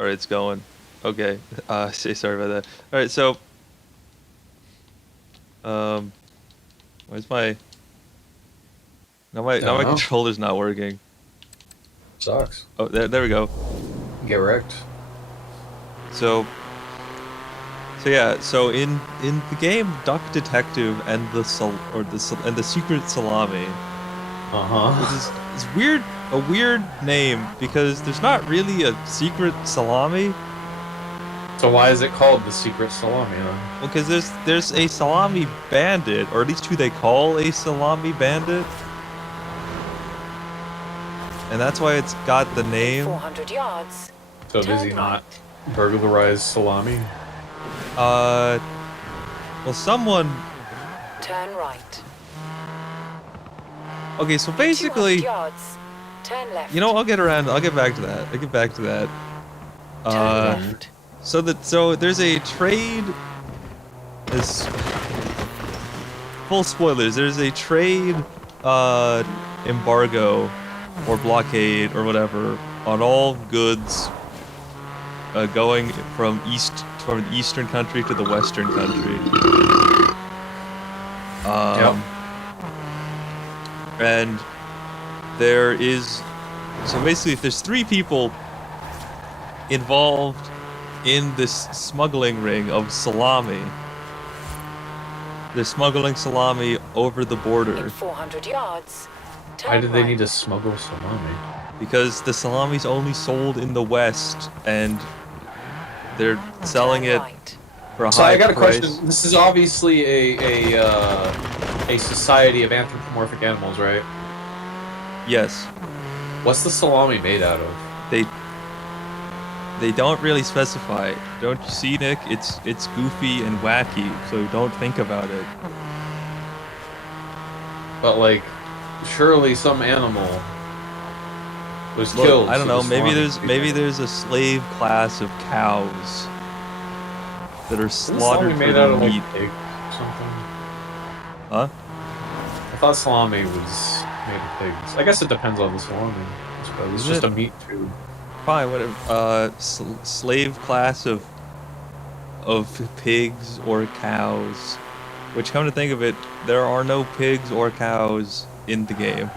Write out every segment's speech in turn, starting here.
All right, it's going. Okay. Say sorry about that. All right, so um, where's my I now don't my know. controller's not working. Sucks. Oh, there we go. Get wrecked. So yeah, so in the game Duck Detective and the Secret Salami, which Uh-huh. is weird, a weird name because there's not really a secret salami. So why is it called the Secret Salami then? Well, because there's a salami bandit, or at least who they call a salami bandit, and that's why it's got the In name. 400 yards, So does he turn not right. burglarize salami? Uh, well, someone. Turn right. Okay, so In 200 basically, yards, turn left. you know, I'll get around. I'll get back to that. I'll get back to that. Turn Uh, left. so there's a trade. This full spoilers. There's a trade, embargo, or blockade, or whatever, on all goods, going from the eastern country to the western country. Yep. And there is, so basically, there's 3 people involved in this smuggling ring of salami. They're smuggling salami over the border In 400 yards, turn Why did they right. need to smuggle salami? because the salami's only sold in the West, and they're selling Turn it right. for a So high I got a price. question. This is obviously a society of anthropomorphic animals, right? Yes, What's the salami made out of? they they don't really specify. Don't you see, Nick? It's goofy and wacky, so don't think about it. But like, surely some animal was Look, killed. I don't so know. the Maybe salami there's could be made. there's a slave class of cows that are Isn't slaughtered salami for made their out of like meat. pig or something? Huh? I thought salami was made of pigs. I guess it depends on the salami. I suppose it's Is just it? a meat tube. Fine, whatever. Slave class of pigs or cows. Which, come to think of it, there are no pigs or cows in the game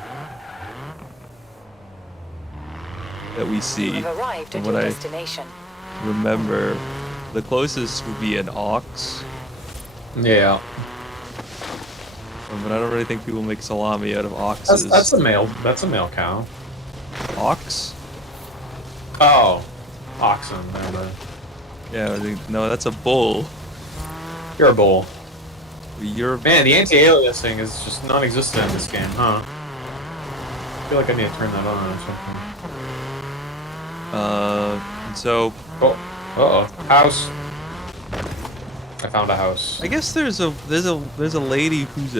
that we You see. have arrived From at what your I destination. remember, the closest would be an ox, Yeah, but I don't really think people make salami out of oxes. that's a male. That's a male cow. Ox? Oh, oxen. Never mind. Yeah, I think, no, that's a bull. You're a bull. You're Man, the anti-aliasing is just non-existent in this game, huh? I feel like I need to turn that on or something. so Oh, uh-oh. House. I found a house. I guess there's a lady who's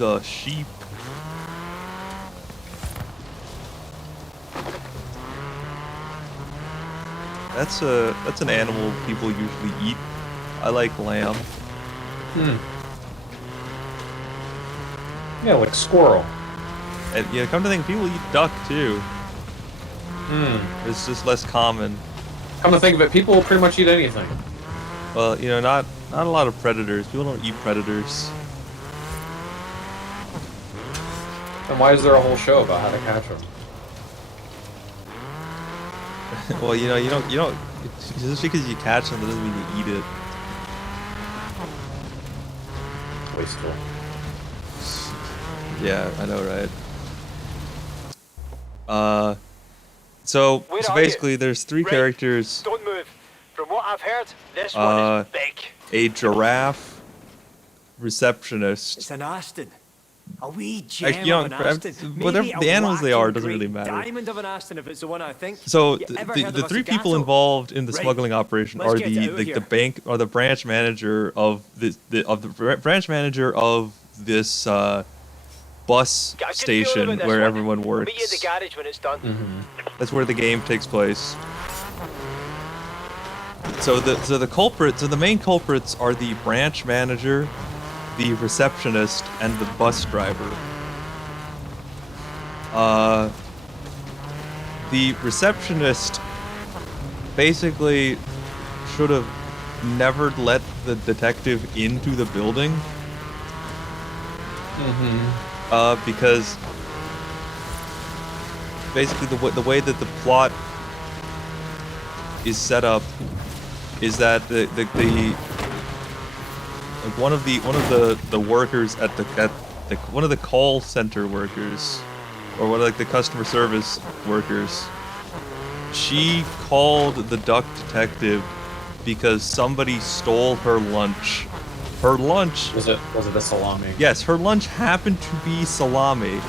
a sheep. That's an animal people usually eat. I like lamb. Yeah, like squirrel. And yeah, come to think, people eat duck too. It's just less common. Come to think of it, people will pretty much eat anything. Well, you know, not a lot of predators. People don't eat predators. And why is there a whole show about how to catch them? Well, you know, you don't. Just because you catch them, that doesn't mean you eat it. Wasteful. Yeah, I know, right? So Where are basically, you? there's 3 Right. characters: Don't move. From what I've heard, this one is big. a giraffe, receptionist. It's an Aston. A wee gem Like, you know, of an Aston. whatever Maybe the a animals they are whacking doesn't really great matter. Diamond of an Aston if it's the one I think. So You ever the heard of a 3 people Zagato? involved in the Right. smuggling operation Let's are get the out the, here. the bank or the branch manager of branch manager of this bus Got a good feeling station about this where one. everyone I'll meet you at the works. garage when it's done. That's where the game takes place. So the main culprits are the branch manager, the receptionist, and the bus driver. The receptionist basically should have never let the detective into the building. Because basically the way that the plot is set up is that one of the workers one of the call center workers, or one of the customer service workers, she called the duck detective because somebody stole her lunch. Her lunch... Was it the salami? Yes, her lunch happened to be salami.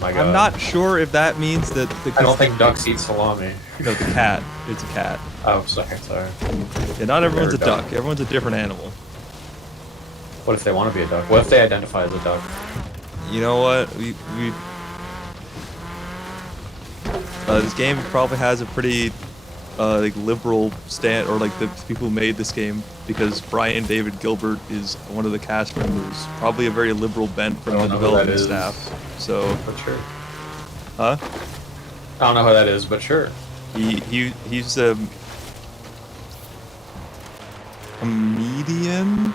My God. I'm not sure if that means that... I don't think ducks eat salami. No, the cat. It's a cat. Oh, sorry. Yeah, not everyone's a They're a duck. Everyone's a different animal. What if they want to be a duck? What if they identify as a duck? You know what? This game probably has a pretty liberal stand, or the people who made this game, because Brian David Gilbert is one of the cast members. Probably a very liberal bent from the development staff. So, But sure. huh? I don't know who that is, but sure. He's a comedian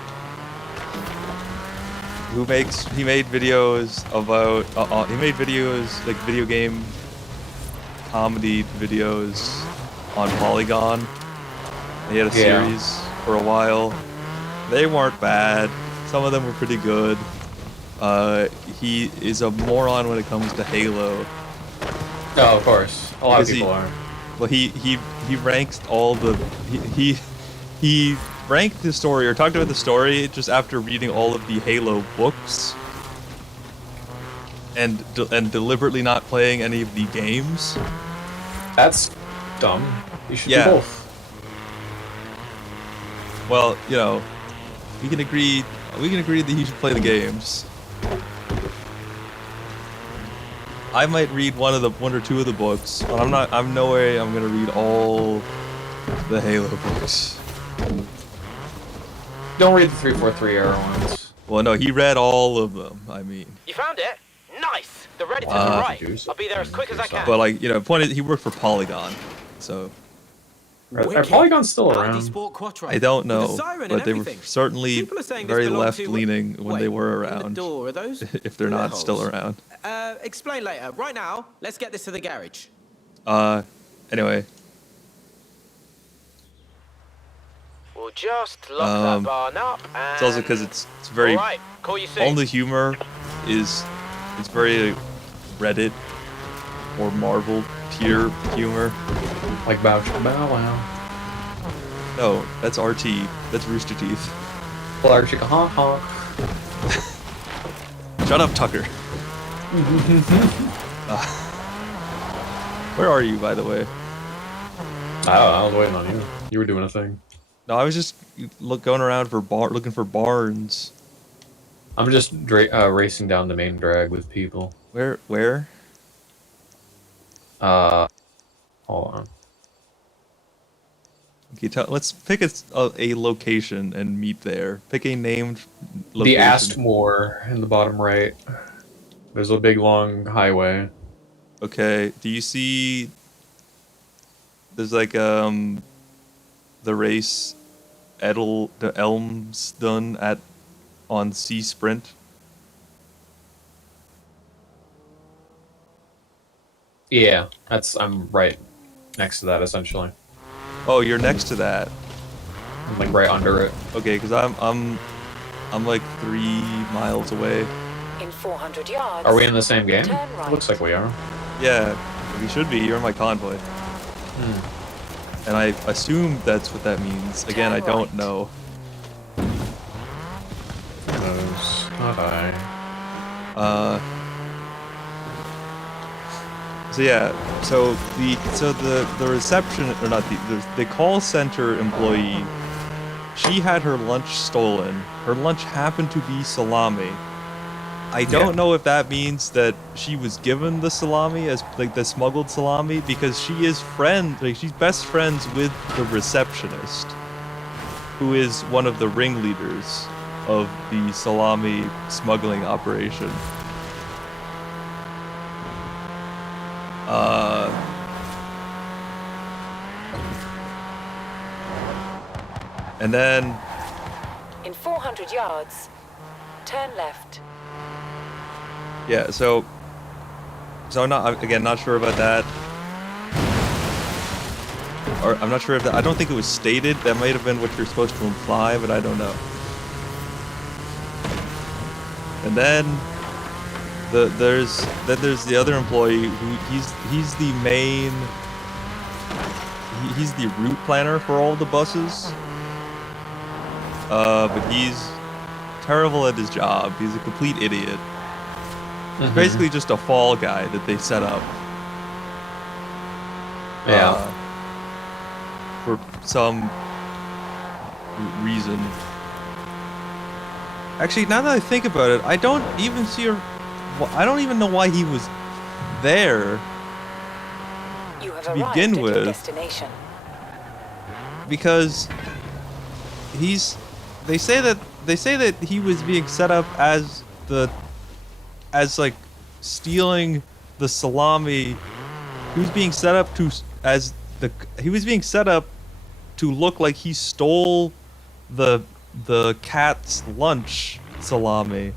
who made videos about like video game comedy videos on Polygon. He had a series for a while. They weren't bad. Some of them were pretty good. He is a moron when it comes to Halo. Oh, of course. A lot of Because people are. Well, he ranks all the he ranked the story, or talked about the story, just after reading all of the Halo books and deliberately not playing any of the games. That's dumb. You should Yeah. do both. Well, you know, we can agree that he should play the games. I might read one or two of the books, but I'm no way I'm gonna read all the Halo books. Don't read the 343 error ones. Well, no, he read all of them. I mean, You found it? Nice. They're ready to Uh, write. I'll be there as quick as I can. but point is, he worked for Polygon, so Are Polygons still Andy around? Sport Quattro. I don't With a know. siren But and they were everything. certainly People are saying this very belonged to- left-leaning when they Wait, were in the around. door, are those? If they're not still Holes. around. Explain later. Right now, let's get this to the garage. Anyway, We'll just lock that barn up and... it's also because it's very... All right, call you soon. All the humor is... It's very Reddit or Marvel tier humor. Like Bow Wow. No, that's RT. That's Rooster Teeth. Well, Chica honk honk. Shut up, Tucker. Where are you, by the way? I was waiting on you. You were doing a thing. No, I was just going around for looking for barns. I'm just racing down the main drag with people. Where? Hold on. Okay, let's pick a location and meet there. Pick a named location. The Astmore in the bottom right. There's a big long highway. Okay, do you see... There's the race the Elmsdon on C Sprint. Yeah, I'm right next to that essentially. Oh, you're next to that. I'm like right under it. Okay, because I'm like 3 miles away. In 400 yards. Are we in the same game? Turn right. Looks like we are. Yeah, we should be. You're in my convoy. And I assume that's what that means. Again, I Turn don't right. know. Who knows? Not I. So yeah, so the reception, or not the call center employee, she had her lunch stolen. Her lunch happened to be salami. I don't know if that means that she was given the salami as the smuggled salami, because she is she's best friends with the receptionist, who is one of the ringleaders of the salami smuggling operation. And then, In 400 yards, turn left. yeah, so I'm not, again, not sure about that. Or I'm not sure if that, I don't think it was stated. That might have been what you're supposed to imply, but I don't know. And then there's the other employee who he's the main, he's the route planner for all the buses. But he's terrible at his job. He's a complete idiot. He's basically just a fall guy that they set up. Yeah. For some reason. Actually, now that I think about it, I don't even see I don't even know why he was there You have to arrived begin at your with. destination. Because they say that he was being set up as like stealing the salami. He was being set up to look like he stole the cat's lunch salami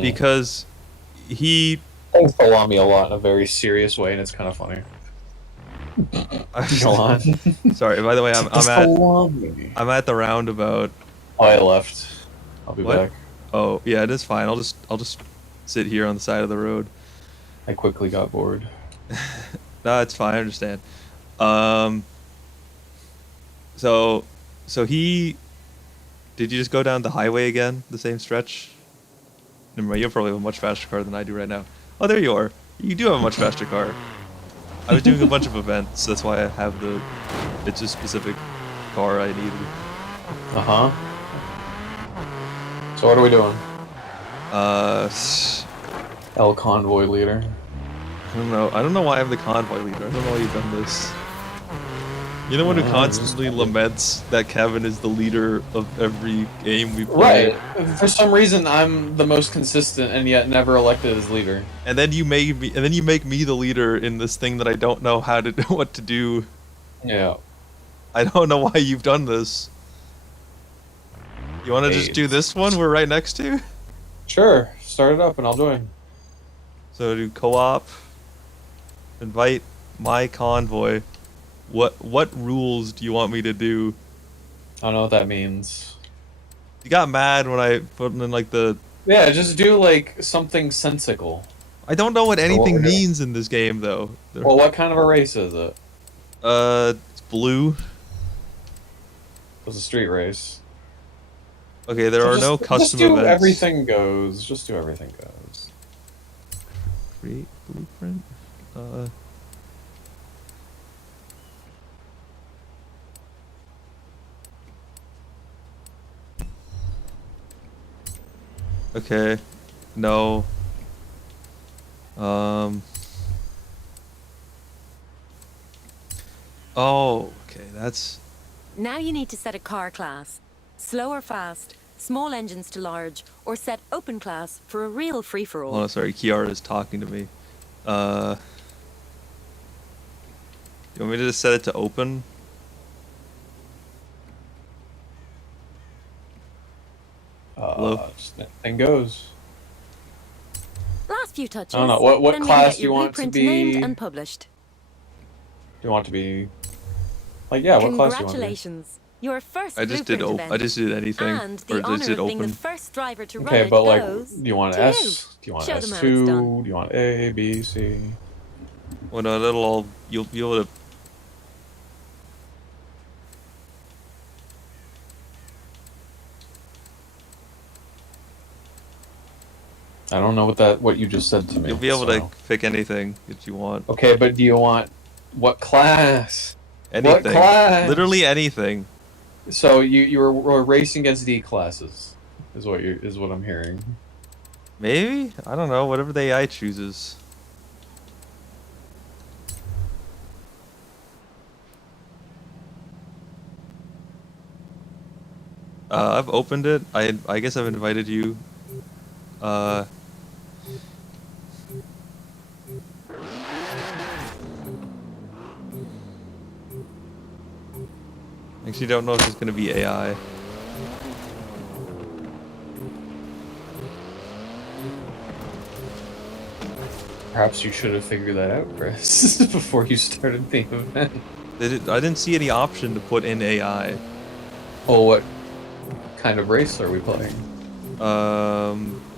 because he Thanks salami a lot in a very serious way, and it's kind of funny. Go on. Sorry, by the way, I'm at the roundabout. Oh, I left. I'll be What? back. Oh, yeah, it is fine. I'll just sit here on the side of the road. I quickly got bored. No, it's fine. I understand. So he did you just go down the highway again, the same stretch? Never mind, you probably have a much faster car than I do right now. Oh, there you are. You do have a much faster car. I was doing a bunch of events. That's why I have it's a specific car I needed. Uh-huh. So what are we doing? El Convoy Leader. I don't know. I don't know why I'm the convoy leader. I don't know why you've done this. You're the one who constantly laments that Kevin is the leader of every game we play. Right. For some reason, I'm the most consistent and yet never elected as leader. And then you make me the leader in this thing that I don't know what to do. Yeah. I don't know why you've done this. You want to just do this one we're right next to? Sure. Start it up and I'll join. So do co-op. Invite my convoy. What rules do you want me to do? I don't know what that means. You got mad when I put in like the... Yeah, just do like something sensical. I don't know what anything we're doing. means in this game though. Well, what kind of a race is it? It's blue. It's a street race. Okay, there are no custom just do events. everything goes. Just do everything goes. Create blueprint. Okay. No. Oh, okay, that's... Now you need to set a car class. Slow or fast, small engines to large, or set open class for a real free-for-all. Oh, sorry, Kiara is talking to me. You want me to just set it to open? Hello? Just anything goes. Last few touches. I don't know. What then class get do you your want to blueprint be? named and published. Do you want to be... Like, yeah, what class do you want to be? Congratulations. Your first I just did blueprint event. I just did anything. And the or honor just did of being the open. first driver to run Okay, it but like, goes do you want to S? you. Do you want Show them how it's S2? done. Do you want A, B, C? Well, no, that'll all... You'll be able to... I don't know what you just said to me. You'll be able so. to pick anything that you want. Okay, but do you want... What class? Anything. What class? Literally anything. So you were racing against D classes, is what I'm hearing. Maybe? I don't know. Whatever the AI chooses. I've opened it. I guess I've invited you. Actually, don't know if it's gonna be AI. Perhaps you should have figured that out, Chris, before you started the event. I didn't see any option to put in AI. Oh, what kind of race are we playing?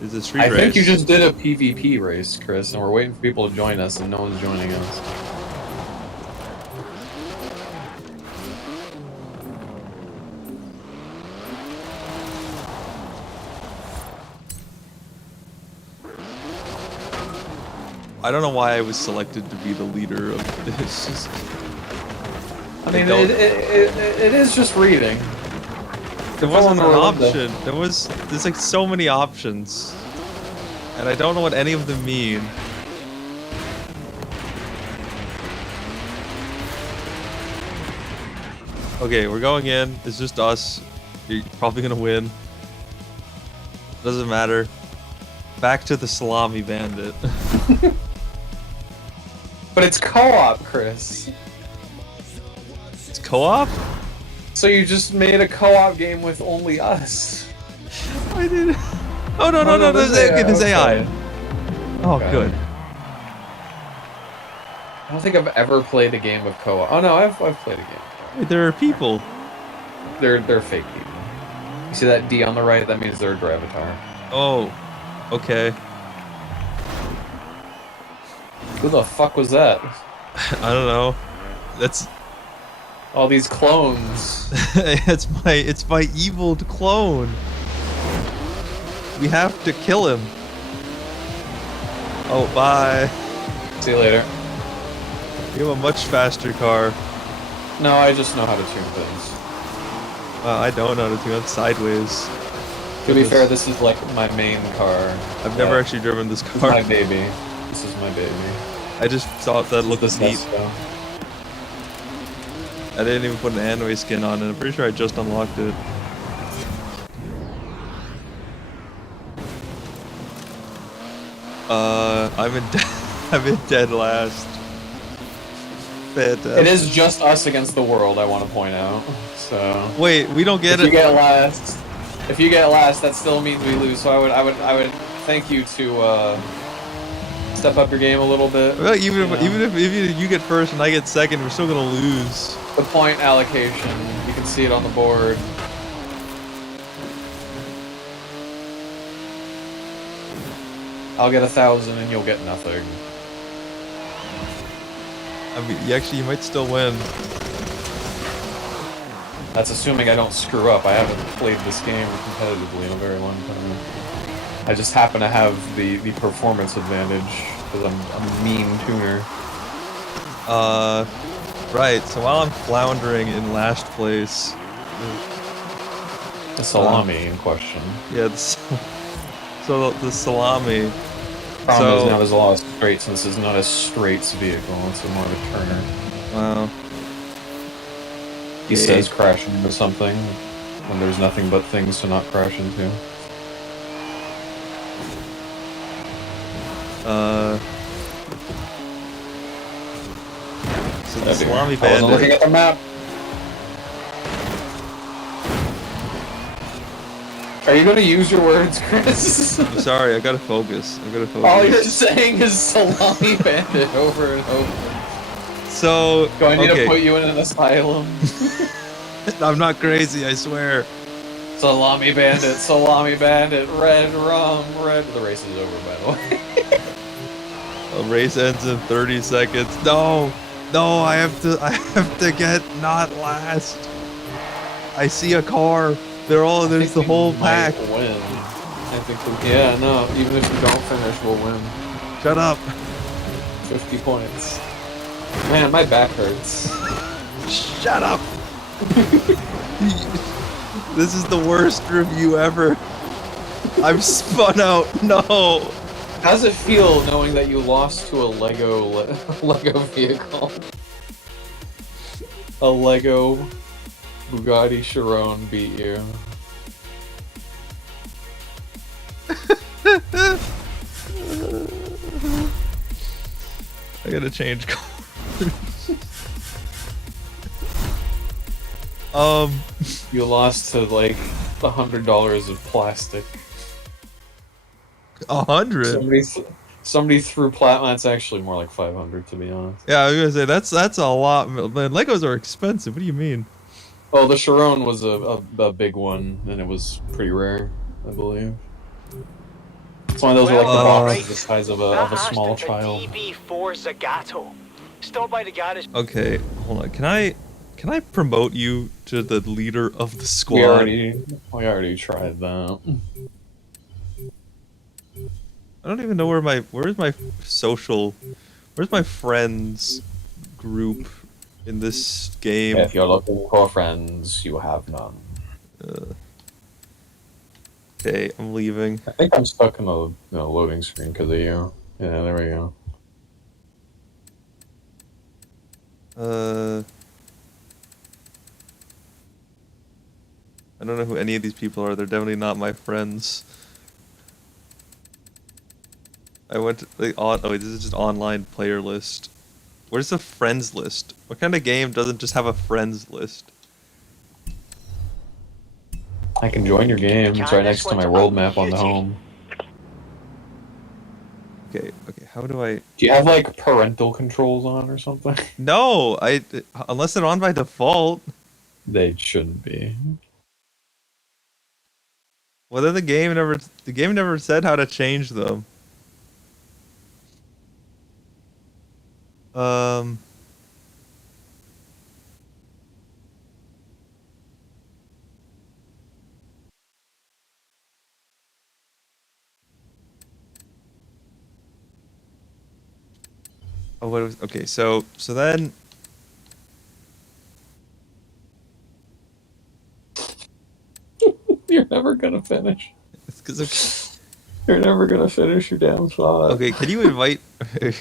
Is it street race? I think you just did a PvP race, Chris, and we're waiting for people to join us, and no one's joining us. I don't know why I was selected to be the leader of this. I mean, it is just reading. There wasn't an option. There's like so many options. And I don't know what any of them mean. Okay, we're going in. It's just us. You're probably gonna win. Doesn't matter. Back to the Salami Bandit. But it's co-op, Chris. It's co-op? So you just made a co-op game with only us. I didn't. Oh no! There's AI. Oh, Okay. good. I don't think I've ever played a game of co-op. Oh no, I've played a game. Wait, there are people. They're fake people. You see that D on the right? That means they're a Gravatar. Oh, okay. Who the fuck was that? I don't know. That's All these clones. it's my evil clone. We have to kill him. Oh, bye. See you later. You have a much faster car. No, I just know how to tune things. I don't know how to do it sideways. To be fair, this is like my main car. I've never actually driven this This is car. my baby. This is my baby. I just thought that looked This neat. Nesco. I didn't even put an anime skin on, and I'm pretty sure I just unlocked it. I'm in dead last. Fantastic. It is just us against the world, I want to point out. So Wait, we don't get if it. you get last, that still means we lose. So I would thank you to step up your game a little bit. Well, even you know? if you get first and I get second, we're still gonna lose. The point allocation, you can see it on the board. I'll get 1,000 and you'll get nothing. I mean, you might still win. That's assuming I don't screw up. I haven't played this game competitively in a very long time. I just happen to have the performance advantage because I'm a mean tuner. Right. So while I'm floundering in last place, The salami in question. yeah. So the Salami. Problem is So- not there's a lot of straights, and this is not a straights vehicle. It's more of a turner. Wow. He Okay. says crashing into something when there's nothing but things to not crash into. So the Oh, dear. Salami I wasn't looking Bandit. at the map. Are you gonna use your words, Chris? I'm sorry, I gotta focus. All you're saying is salami bandit over and over. So Do I need okay, to put you in an asylum? I'm not crazy, I swear. Salami bandit, red rum, red. The race is over, by the way. The race ends in 30 seconds. No, I have to get not last. I see a car. There's the whole pack. Might win. I think yeah, no. Even if we don't finish, we'll win. Shut up. 50 points. Man, my back hurts. Shut up. This is the worst review ever. I'm spun out. No. How does it feel knowing that you lost to a Lego vehicle? A Lego Bugatti Chiron beat you. I gotta change cars. You lost to like $100 of plastic. 100. Somebody threw plat. That's actually more like 500 to be honest. Yeah, I was gonna say that's a lot. Man, Legos are expensive. What do you mean? Oh, the Sharon was a big one, and it was pretty rare, I believe. It's one of those where, like, the box is the size of a small child. DB Forza Gato. Stop by the garage. Okay, hold on. Can I promote you to the leader of the We squad? already tried that. I don't even know where's my where's my friends group in this game? If you're looking for friends, you have none. Okay, I'm leaving. I think I'm stuck in the loading screen because of you. Yeah, there we go. I don't know who any of these people are. They're definitely not my friends. I went to the oh wait, this is just online player list. Where's the friends list? What kind of game doesn't just have a friends list? I can join your game. It's right next to my world map on the home. Okay, how do I... Do you have, like, parental controls on or something? No, unless they're on by default. They shouldn't be. Well, then the game never said how to change them. Oh, what was... Okay, so then... You're never gonna finish. It's 'cause You're never gonna finish your damn slot. okay, can you invite...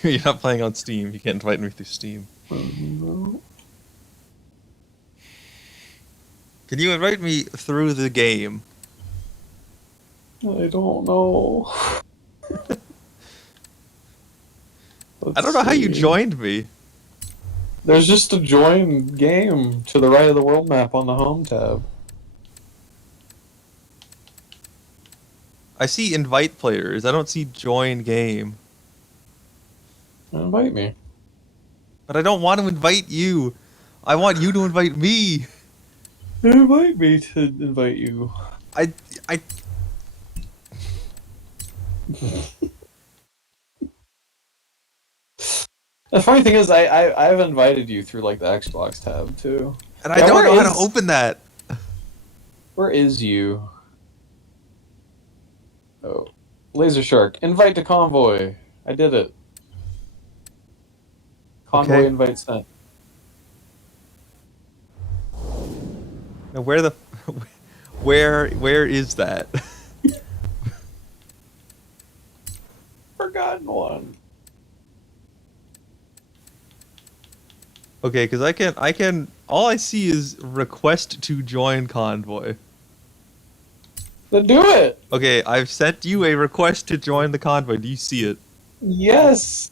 You're not playing on Steam. You can't invite me through Steam. No. Can you invite me through the game? I don't know. I don't know how you joined me. There's just a join game to the right of the world map on the home tab. I see invite players. I don't see join game. Invite me. But I don't want to invite you. I want you to invite me. Invite me to invite you. I The funny thing is, I've invited you through like the Xbox tab too. and I don't know how to open that. Where is you? Oh, Laser Shark. Invite to convoy. I did it. Convoy Okay. invite sent. Now where the where is that? Forgotten one. Okay, because I can all I see is request to join convoy. Then do it. Okay, I've sent you a request to join the convoy. Do you see it? Yes.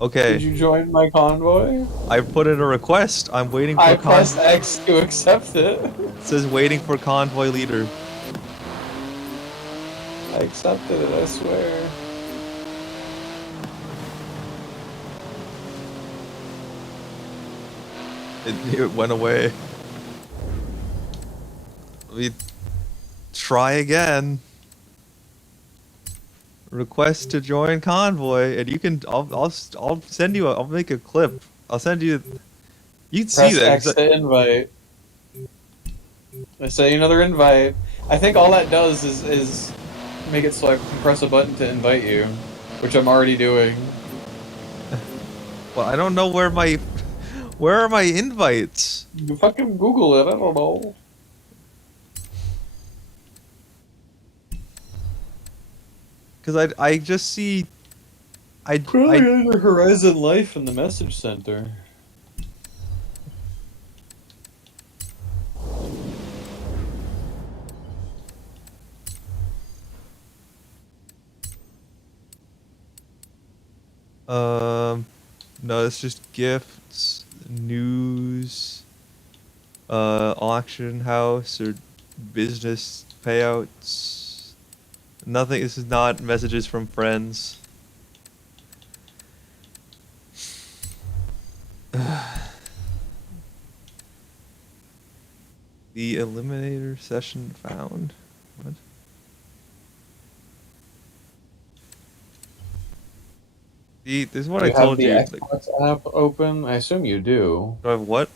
Okay, Did you join my convoy? I put in a request. I'm waiting for I pressed X to accept it. It says waiting for convoy leader. I accepted it, I swear. It went away. Let me try again. Request to join convoy, and you can. I'll send you. I'll make a clip. I'll send you. You can see Press that. X to invite. I sent you another invite. I think all that does is make it so I can press a button to invite you, which I'm already doing. Well, I don't know where my. Where are my invites? You fucking Google it. I don't know. Because I just see. Probably under Horizon Life in the message center. No, it's just gifts, news. auction house or business payouts. Nothing. This is not messages from friends. The eliminator session found. What? This is what Do I you have told the you. Xbox app open? I assume you do. Do I have what?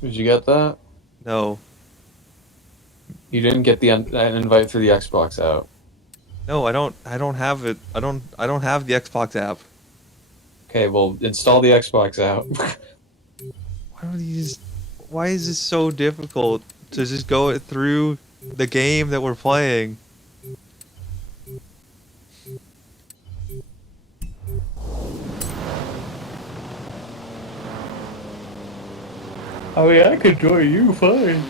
Did you get that? No. You didn't get the an invite through the Xbox app. No, I don't. I don't have it. I don't have the Xbox app. Okay, well, install the Xbox app. Why are these? Why is this so difficult to just go through the game that we're playing? Oh yeah, I could join you, fine.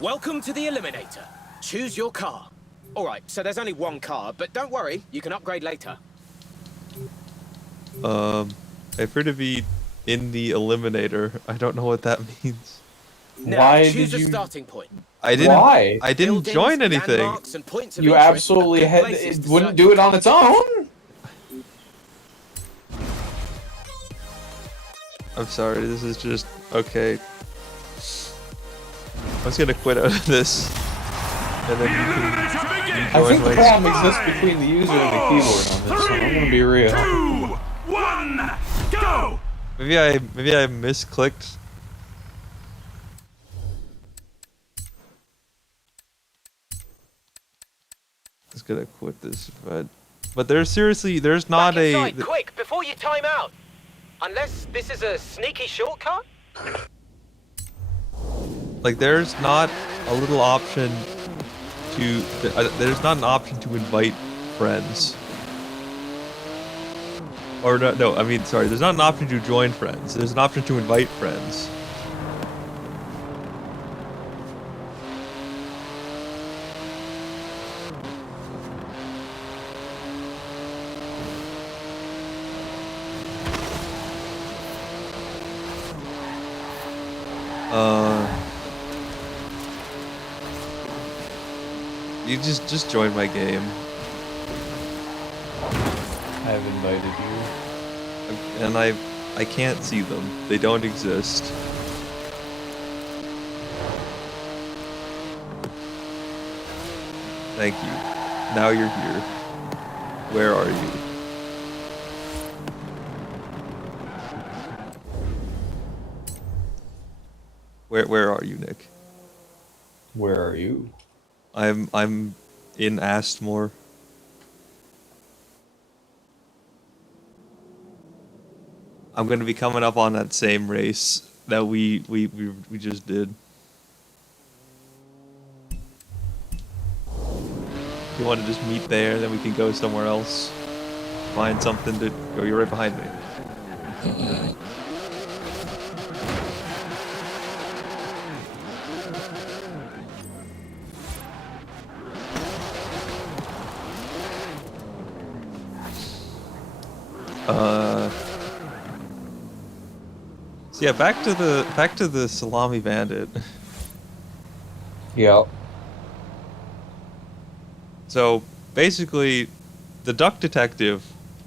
Welcome to the Eliminator. Choose your car. All right, so there's only one car, but don't worry, you can upgrade later. I appear to be in the eliminator. I don't know what that means. Now, Why choose did a you? starting point. I didn't. Why? I didn't Buildings, join anything. landmarks, and points of You interest are absolutely good had. places It to wouldn't search. do it on its own. I'm sorry. This is just okay. I'm just gonna quit out of this, and then you can I join think the my. problem exists between the user and the keyboard on this one. I'm gonna be real. 2, 1, go! Maybe I misclicked. Just gonna quit this, but there's not Back inside, a. quick, before you time out. Unless this is a sneaky shortcut? Like there's not a little option to there's not an option to invite friends. Or no, I mean sorry, there's not an option to join friends. There's an option to invite friends. You just join my game, I have invited you. and I can't see them. They don't exist. Thank you. Now you're here. Where are you? Where are you, Nick? Where are you? I'm in Astmore. I'm gonna be coming up on that same race that we just did. If you want to just meet there, then we can go somewhere else. Find something to go. You're right behind me. So yeah, back to the Salami Bandit. Yep. So basically, the duck detective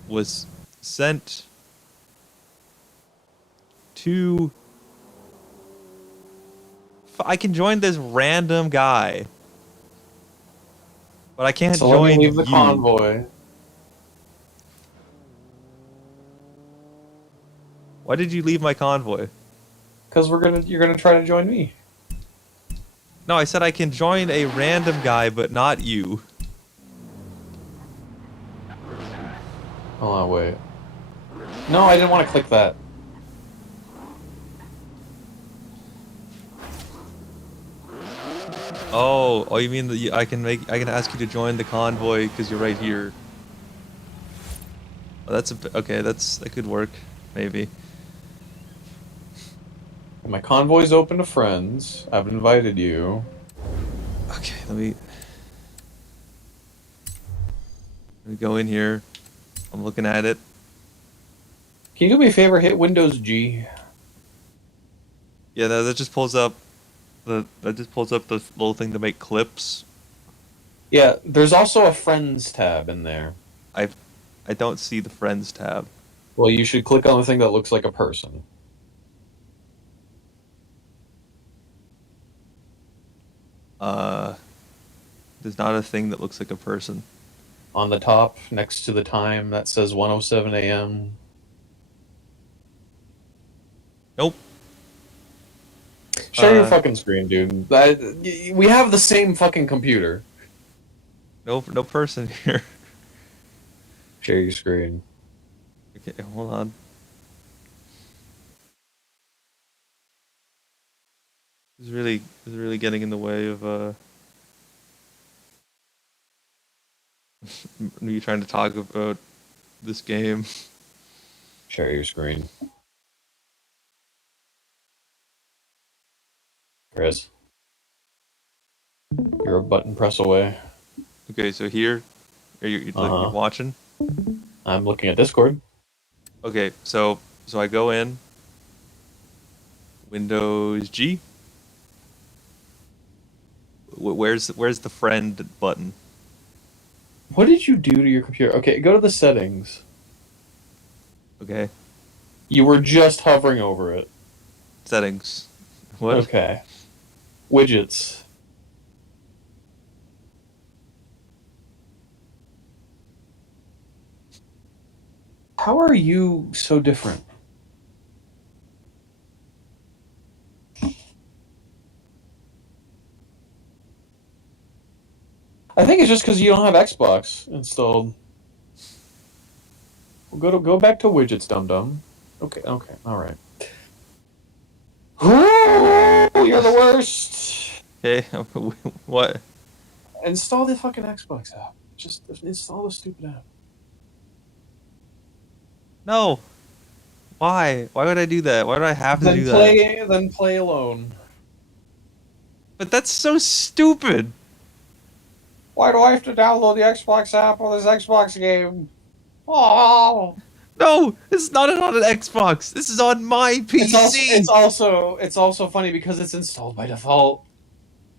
was sent to. I can join this random guy, but I can't So let join me leave the you. convoy. Why did you leave my convoy? Cause you're gonna try to join me. No, I said I can join a random guy, but not you. Hold on, wait. No, I didn't want to click that. Oh, you mean that I can ask you to join the convoy because you're right here. Oh, okay. That could work, maybe. My convoy's open to friends. I've invited you. Okay, let me go in here. I'm looking at it. Can you do me a favor? Hit Windows G. Yeah, that just pulls up the little thing to make clips. Yeah, there's also a Friends tab in there. I I don't see the friends tab. Well, you should click on the thing that looks like a person. Uh, there's not a thing that looks like a person. On the top, next to the time, that says 1:07 a.m. Nope. Share your fucking screen, dude. We have the same fucking computer. No person here. Share your screen. Okay, hold on. This is really getting in the way of me trying to talk about this game. Share your screen. Chris. You're a button press away. Okay, so here, you're watching. I'm looking at Discord. Okay, so I go in. Windows G. Where's the friend button? What did you do to your computer? Okay, go to the settings. Okay, You were just hovering over it. settings. What? Okay. Widgets. How are you so different? I think it's just because you don't have Xbox installed. We'll go back to widgets, dum dum. Okay, all right. Ooh, you're the worst. Okay, what? Install the fucking Xbox app. Just install the stupid app. No. Why? Why would I do that? Why do I have to do that? Then play alone. But that's so stupid. Why do I have to download the Xbox app on this Xbox game? Oh. No, this is not on an Xbox. This is on my PC. It's also funny because it's installed by default.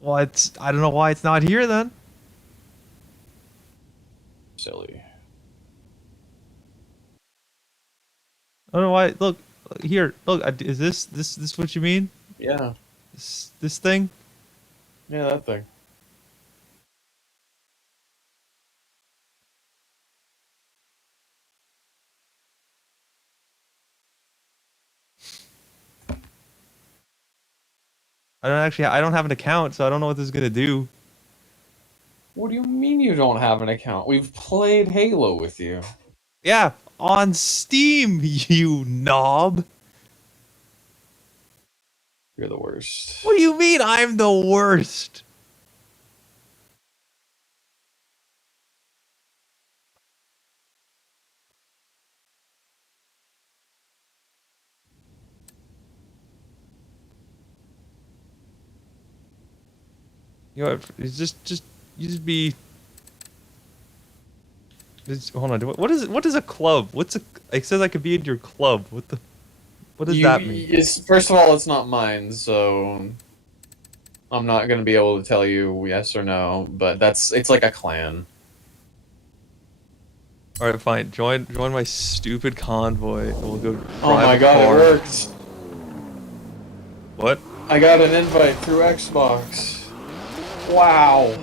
Well, I don't know why it's not here then. Silly. I don't know why. Look here. Look, is this what you mean? Yeah. This thing? Yeah, that thing. I don't have an account, so I don't know what this is gonna do. What do you mean you don't have an account? We've played Halo with you. Yeah, on Steam, you knob. You're the worst. What do you mean I'm the worst? You know, it's you just be. Hold on. What is it? What is a club? It says I could be in your club. What does that mean? First of all, it's not mine, so I'm not gonna be able to tell you yes or no. But it's like a clan. All right, fine. Join my stupid convoy, and we'll go. Oh my drive a god, car. it worked! What? I got an invite through Xbox. Wow.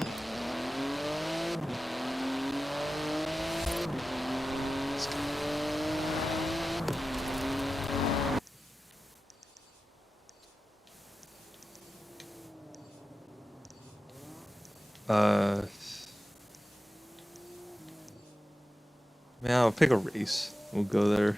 Man, I'll pick a race. We'll go there.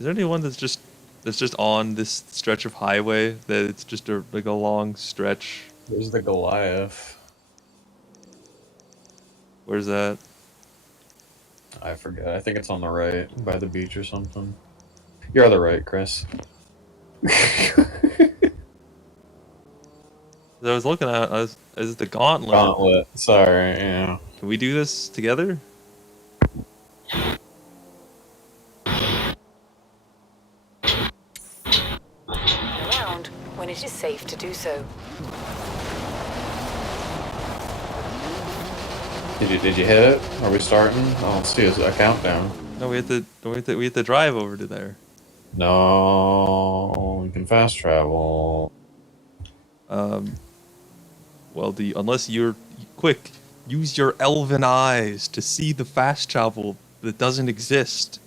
Is there anyone that's just that's just on this stretch of highway. That it's just like a long stretch. There's the Goliath. Where's that? I forget. I think it's on the right, by the beach or something. You're on the right, Chris. I was looking at. Is it the Gauntlet? Gauntlet. Sorry, yeah. Can we do this together? Around when it is safe to do so. Did you hit it? Are we starting? I don't see a countdown. No, we have to drive over to there. No, we can fast travel. Well, unless you're quick, use your elven eyes to see the fast travel that doesn't exist.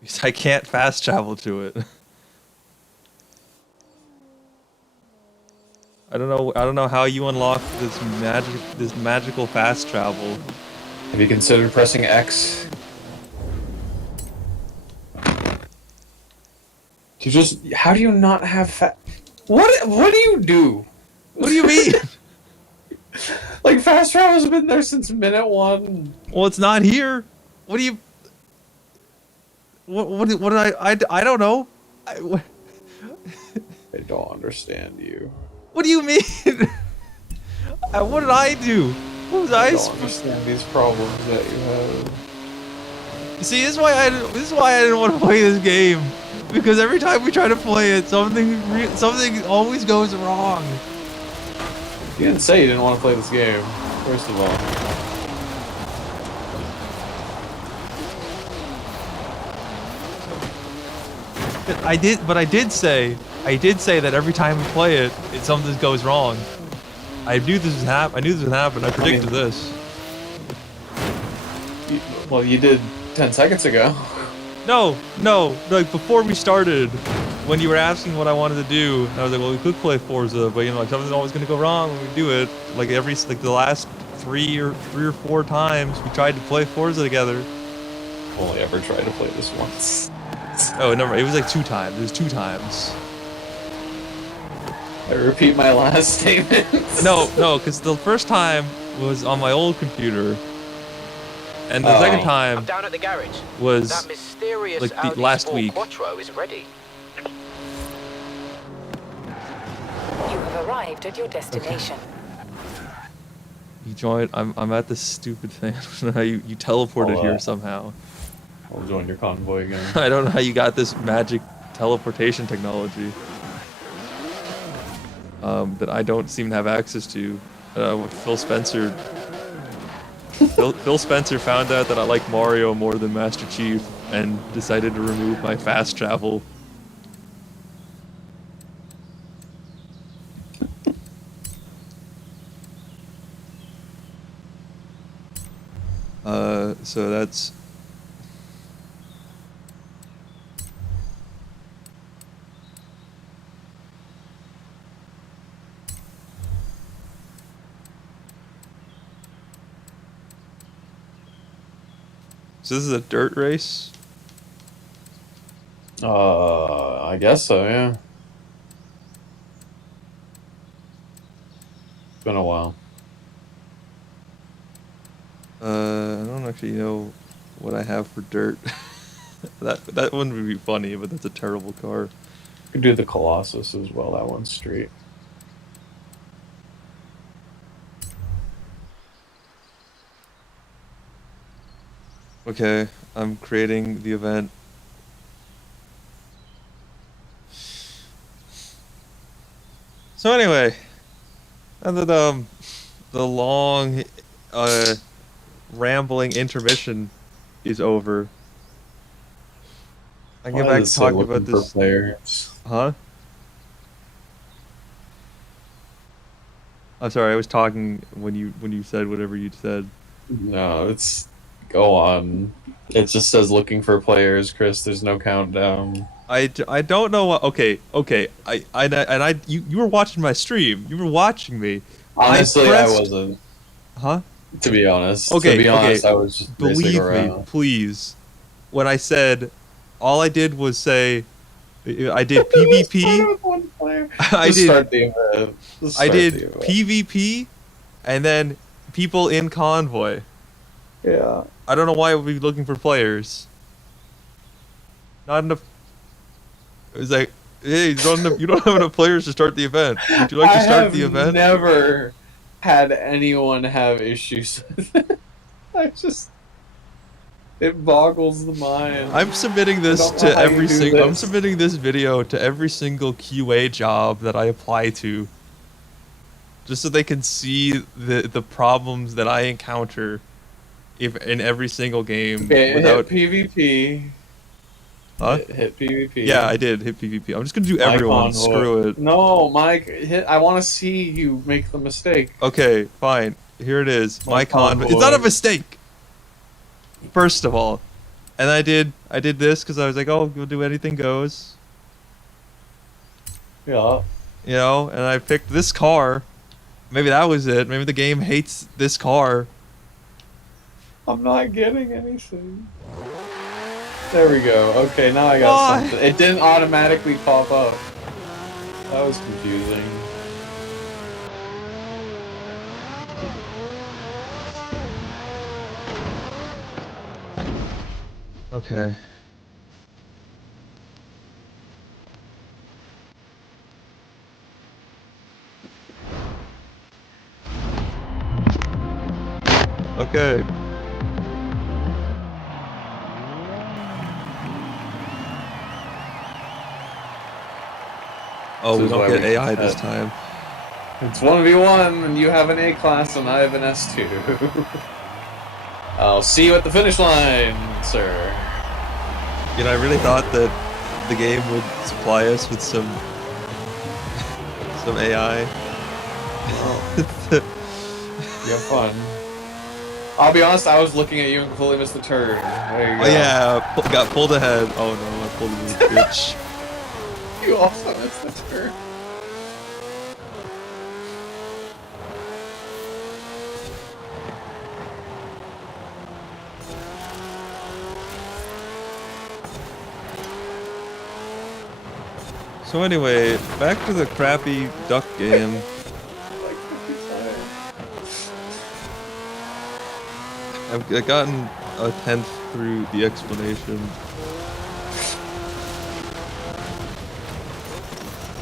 Because I can't fast travel to it. I don't know how you unlock this magical fast travel. Have you considered pressing X? How do you not have What do you do? What do you mean? Like, fast travel's been there since minute 1. Well, it's not here. What do you... What did I don't know. I don't understand you. What do you mean? What did I do? What was I don't understand these problems that you have. You see, this is why I didn't want to play this game. Because every time we try to play it, something always goes wrong. You didn't say you didn't want to play this game, first of all. I did say that every time we play it, something goes wrong. I knew this would happen. I predicted this. Well, you did 10 seconds ago. No, like before we started, when you were asking what I wanted to do, I was like, well, we could play Forza, but like something's always gonna go wrong when we do it. Like the last three or four times we tried to play Forza together. Only ever tried to play this once. Oh, never. It was like 2 times. It was 2 times. I repeat my last statement. No, because the first time was on my old computer, and the second time I'm down at the garage. was That mysterious like Audi last Sport week. Quattro is ready. You have arrived at your destination. You joined. I'm at this stupid thing. I don't know how you teleported here somehow. I'll join your convoy again. I don't know how you got this magic teleportation technology that I don't seem to have access to. Phil Spencer found out that I like Mario more than Master Chief and decided to remove my fast travel. So that's... So this is a dirt race? I guess so, yeah. It's been a while. I don't actually know what I have for dirt. that wouldn't be funny, but that's a terrible car. You could do the Colossus as well, that one's street. Okay, I'm creating the event. So anyway, now that the long rambling intermission is over, I get back to talking about this. Players. Huh? I'm sorry, I was talking when you said whatever you said. No, it's... Go on. It just says looking for players, Chris. There's no countdown. I don't know what... Okay. You were watching my stream. You were watching me. Honestly, I wasn't. Huh? To be honest. Okay, To be honest, okay. I was just Believe me, around. please. when I said all I did was say I did PvP. I Just did start the event. Just I start did the event. PvP and then people in convoy. Yeah. I don't know why we'd be looking for players. Not enough. It was like, hey, you don't have enough players to start the event. Would you like to start the event? I have never had anyone have issues with it. It boggles the mind. I'm submitting this I don't know to how you every do single. I'm this. submitting this video to every single QA job that I apply to, just so they can see the problems that I encounter, if in every single game Okay, without. hit PvP. Huh? Hit PvP. Yeah, I did hit PvP. I'm just gonna do My everyone. convoy. Screw it. No, Mike. I want to see you make the mistake. Okay, fine. Here it is. My convoy. It's convoy. not a mistake. First of all, and I did this because I was like, oh, we'll do anything goes. Yeah. You know, and I picked this car. Maybe that was it. Maybe the game hates this car. I'm not getting anything. There we go. Okay, now I got Why? something. It didn't automatically pop up. That was confusing. Okay. Okay. Oh, This we is don't why get we AI this had- time. It's 1v1, and you have an A class, and I have an S2. I'll see you at the finish line, sir. You know, I really thought that the game would supply us with some AI. You have fun. I'll be honest, I was looking at you and completely missed the turn. There you go. Oh yeah, got pulled ahead. Oh no, I pulled you, bitch. You also missed the turn. So anyway, back to the crappy duck game. Like 55. I've gotten a 10th through the explanation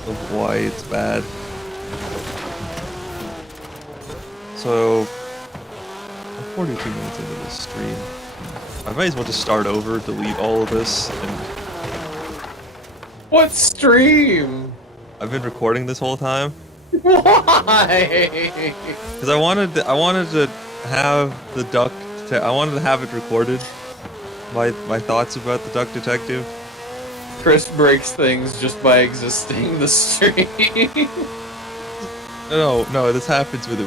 of why it's bad. So, I'm 42 minutes into this stream. I might as well just start over, delete all of this, and What stream? I've been recording this whole time Why? because I wanted to have the duck. I wanted to have it recorded. My thoughts about the Duck Detective. Chris breaks things just by existing the stream. No, this happens with it.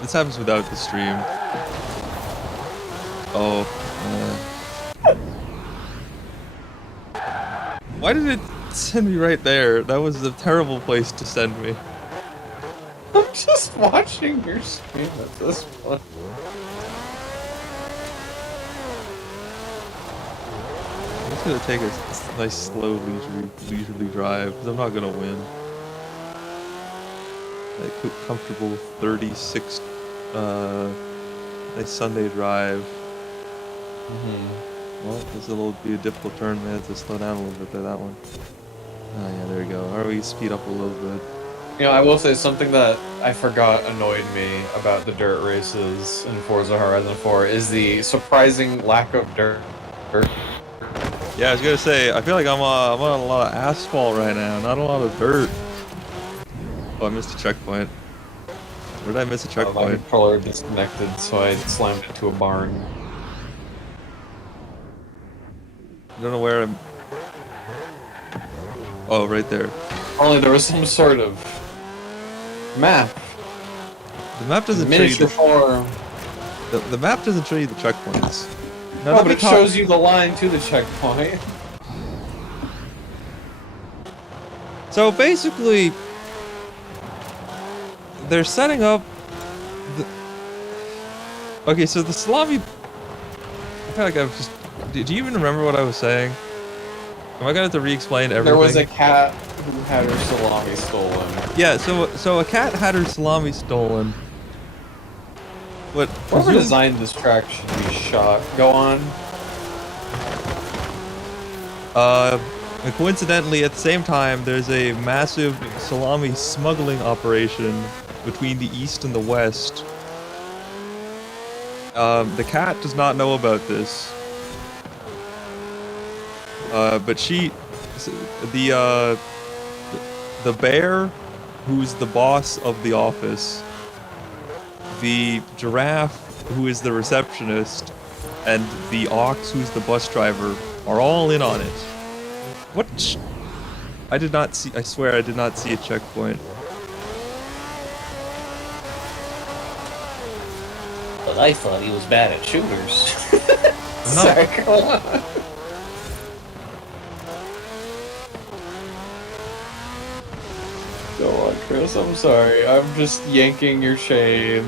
This happens without the stream. Oh. Why did it send me right there? That was a terrible place to send me. I'm just watching your stream at this point. I'm just gonna take a nice, slow, leisurely drive, because I'm not gonna win. Like, comfortable 36, nice Sunday drive. Well, this will be a difficult turn, man, to slow down a little bit there, that one. Oh yeah, there we go. Or we speed up a little bit. You know, I will say something that I forgot annoyed me about the dirt races in Forza Horizon 4 is the surprising lack of dirt. Yeah, I was gonna say, I feel like I'm on a lot of asphalt right now, not a lot of dirt. Oh, I missed a checkpoint. Where did I miss a My checkpoint? controller disconnected, so I slammed into a barn. I don't know where I'm... Oh, right there. Only there was some sort of map. The map doesn't show you Miniature form. the map doesn't show you the checkpoints. Now, No, let but me it talk- shows you the line to the checkpoint. So basically, they're setting up the... Okay, so the salami... I feel like I've just Do you even remember what I was saying? Am I gonna have to re-explain everything? There was a cat who had her salami stolen. Yeah, so a cat had her salami stolen. But Whoever designed this track should be shot. Go on. And coincidentally, at the same time, there's a massive salami smuggling operation between the east and the west. The cat does not know about this. But the bear, who's the boss of the office, the giraffe, who is the receptionist, and the ox, who's the bus driver, are all in on it. What? I did not see. I swear, I did not see a checkpoint. But I thought he was bad at shooters. Sorry, come on. Go on, Chris. I'm sorry. I'm just yanking your chain.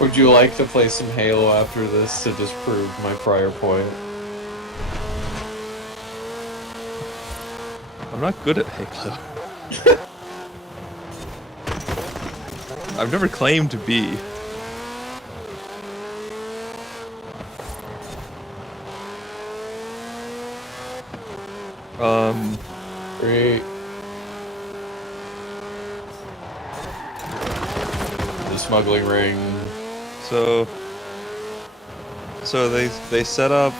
Would you like to play some Halo after this to disprove my prior point? I'm not good at Halo. I've never claimed to be. Great. The smuggling ring. So they set up.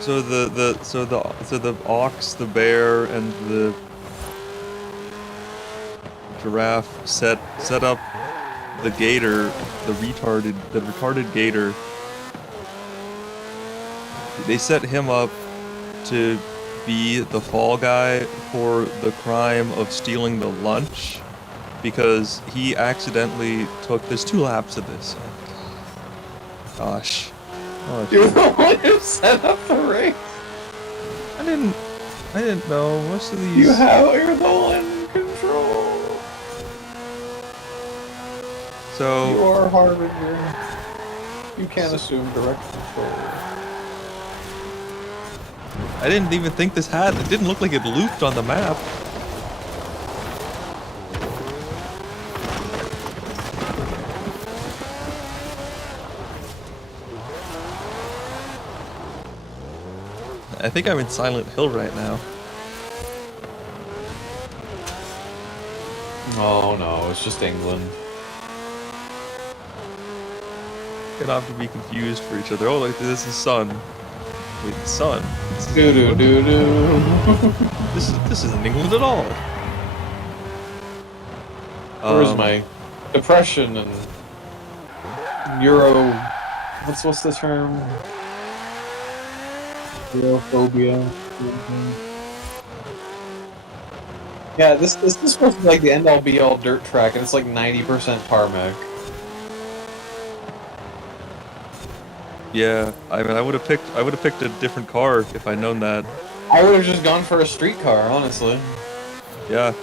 So the ox, the bear, and the giraffe set up the gator, the retarded gator. They set him up to be the fall guy for the crime of stealing the lunch, because he accidentally took. There's 2 laps of this. Oh, gosh. Oh, You're the one who set up the ring. I didn't know most of these. You're the one in control. So You are Harbinger. You can't assume direct control. I didn't even think this had. It didn't look like it looped on the map. I think I'm in Silent Hill right now. Oh no, it's just England. Get off to be confused for each other. Oh, like this is sun. Wait, sun. Do do do do. This isn't England at all. Where's my depression and Euro? What's the term? Europhobia. Yeah, this is supposed to be like the end all be all dirt track, and it's like 90% tarmac. Yeah, I mean, I would have picked a different car if I'd known that. I would have just gone for a street car, honestly. Yeah.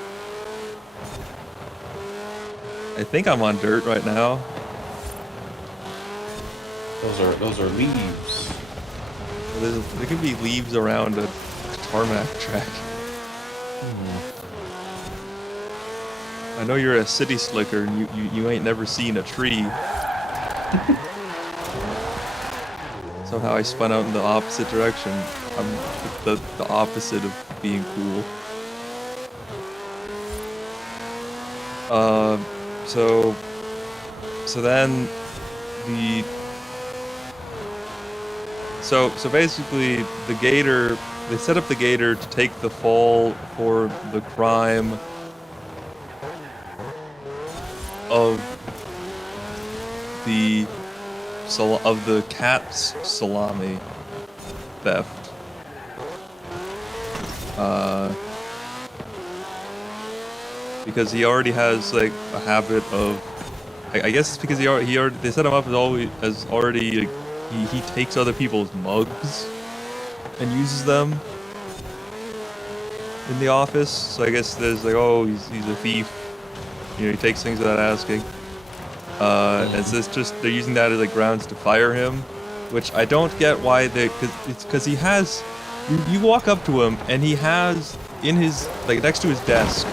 I think I'm on dirt right now. Those are leaves. There could be leaves around a tarmac track. I know you're a city slicker and you ain't never seen a tree. Somehow I spun out in the opposite direction. I'm the opposite of being cool. So then the so basically the gator, they set up the gator to take the fall for the crime of the cat's salami theft. Because he already has like a habit of, I guess it's because he already they set him up as already he takes other people's mugs and uses them in the office. So I guess there's like, oh, he's a thief. he takes things without asking. And so it's just they're using that as like grounds to fire him, which I don't get why they because he has. You walk up to him and he has in his like next to his desk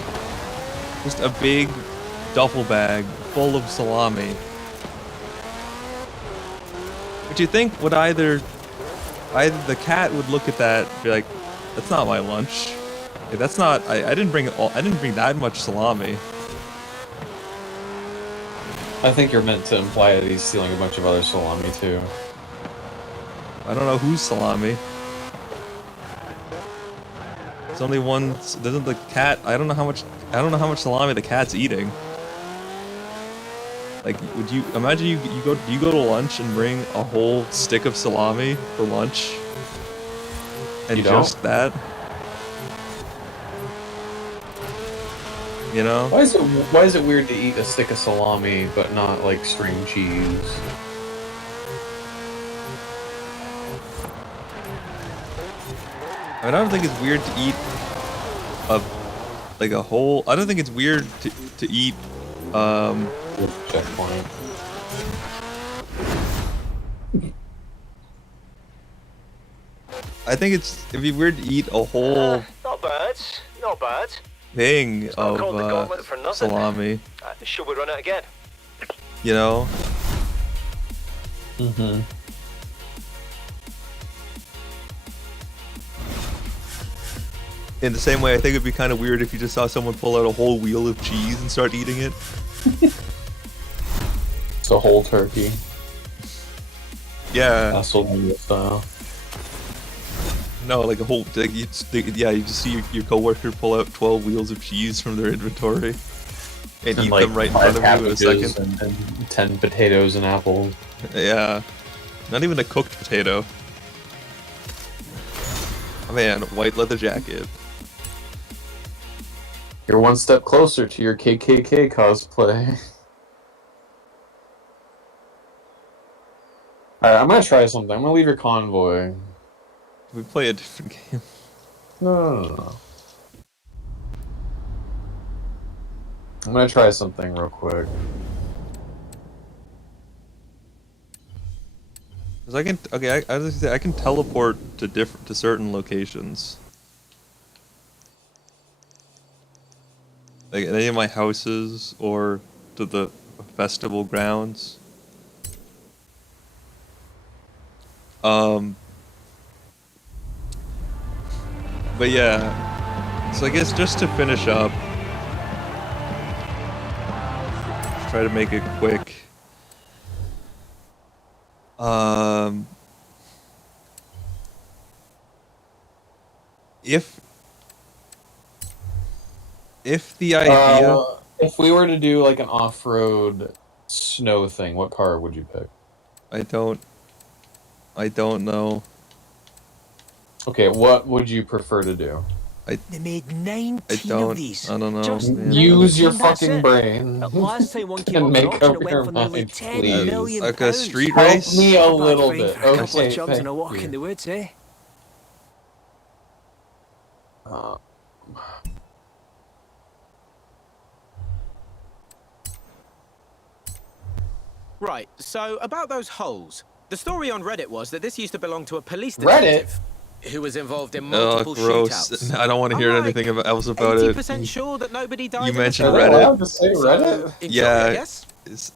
just a big duffel bag full of salami. Which you think would either the cat would look at that and be like, that's not my lunch. Like, that's not I didn't bring that much salami. I think you're meant to imply that he's stealing a bunch of other salami too. I don't know whose salami. There's only one. Doesn't the cat? I don't know how much salami the cat's eating. Like, would you imagine you go to lunch and bring a whole stick of salami for lunch? And You don't? just that? You know? Why is it weird to eat a stick of salami but not like string cheese? I don't think it's weird to eat a whole. I don't think it's weird to eat. Checkpoint. I think it'd be weird to eat a whole Not bad. Not bad. thing It's not called the of gauntlet for nothing. salami. Should we run it again? You know? Mm-hmm. In the same way, I think it'd be kind of weird if you just saw someone pull out a whole wheel of cheese and start eating it. It's a whole turkey. Yeah. Castlevania style. No, like a whole. Like, you just see your coworker pull out 12 wheels of cheese from their inventory and eat like them right in front of you in a cabbages second. and 10 potatoes and apples. Yeah. Not even a cooked potato. Oh, man, white leather jacket. You're one step closer to your KKK cosplay. Alright, I'm gonna try something. I'm gonna leave your convoy. We play a different game. No. I'm gonna try something real quick. Cause I can. Okay, I was gonna say I can teleport to certain locations. Like any of my houses or to the festival grounds. But yeah, so I guess just to finish up, try to make it quick. If the idea, if we were to do like an off-road snow thing, what car would you pick? I don't know. Okay, what would you prefer to do? They made 19 I don't. of these. I don't know. Just Man. Use your That's fucking it. brain. Last time one came And up make for auction, up it your went for nearly mind, 10 please. million Like a pounds. street Help race? me a Not bad little fine bit. for a couple of Okay, chums and a walk thank in the you. woods, eh? Right, so about those holes. The story on Reddit was that this used to belong to a police Reddit? detective who was involved in Oh, multiple gross! shootouts. I don't want to hear I'm like anything else about it. 80% sure that nobody died. You in mentioned Are the they Reddit. allowed to say Reddit? Enjoy, Yeah. I guess.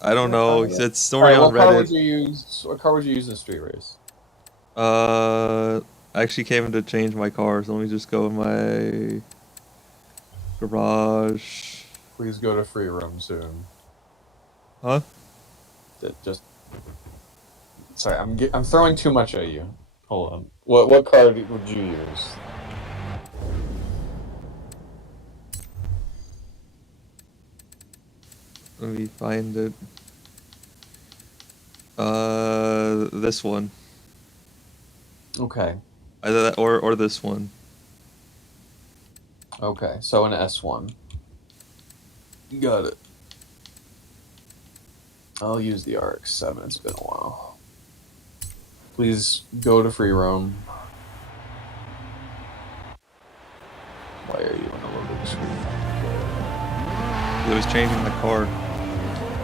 I don't know. He said story Alright, on what car would Reddit. you use? What car would you use in a street race? I actually came in to change my car, so let me just go in my garage. Please go to free room soon. Huh? Just. Sorry, I'm throwing too much at you. Hold on. What car would you use? Let me find it. This one. Okay. Either that or this one. Okay, so an S1. Got it. I'll use the RX-7. It's been a while. Please go to free roam. Why are you on a loading screen? I was changing my car.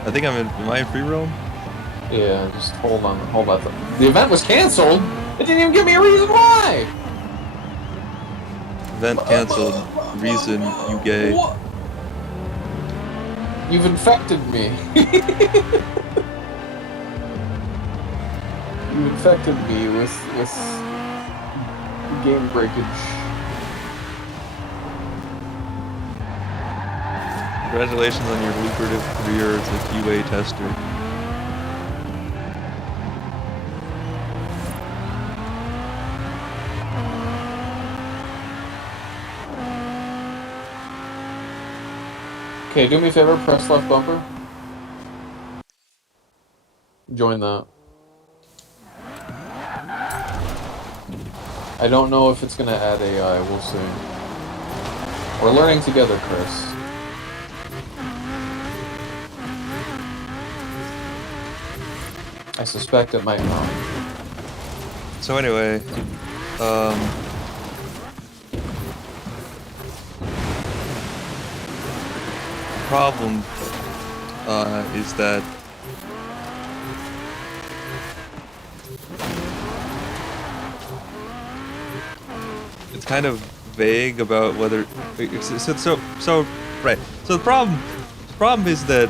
I think am I in free roam? Yeah, just hold on. The event was canceled. It didn't even give me a reason why. Event canceled. Reason, you gay. What? You've infected me. You infected me with game breakage. Congratulations on your lucrative career as a QA tester. Okay, do me a favor, press left bumper. Join that. I don't know if it's gonna add AI, we'll see. We're learning together, Chris. I suspect it might not. So anyway, problem is that it's kind of vague about whether so right. So the problem is that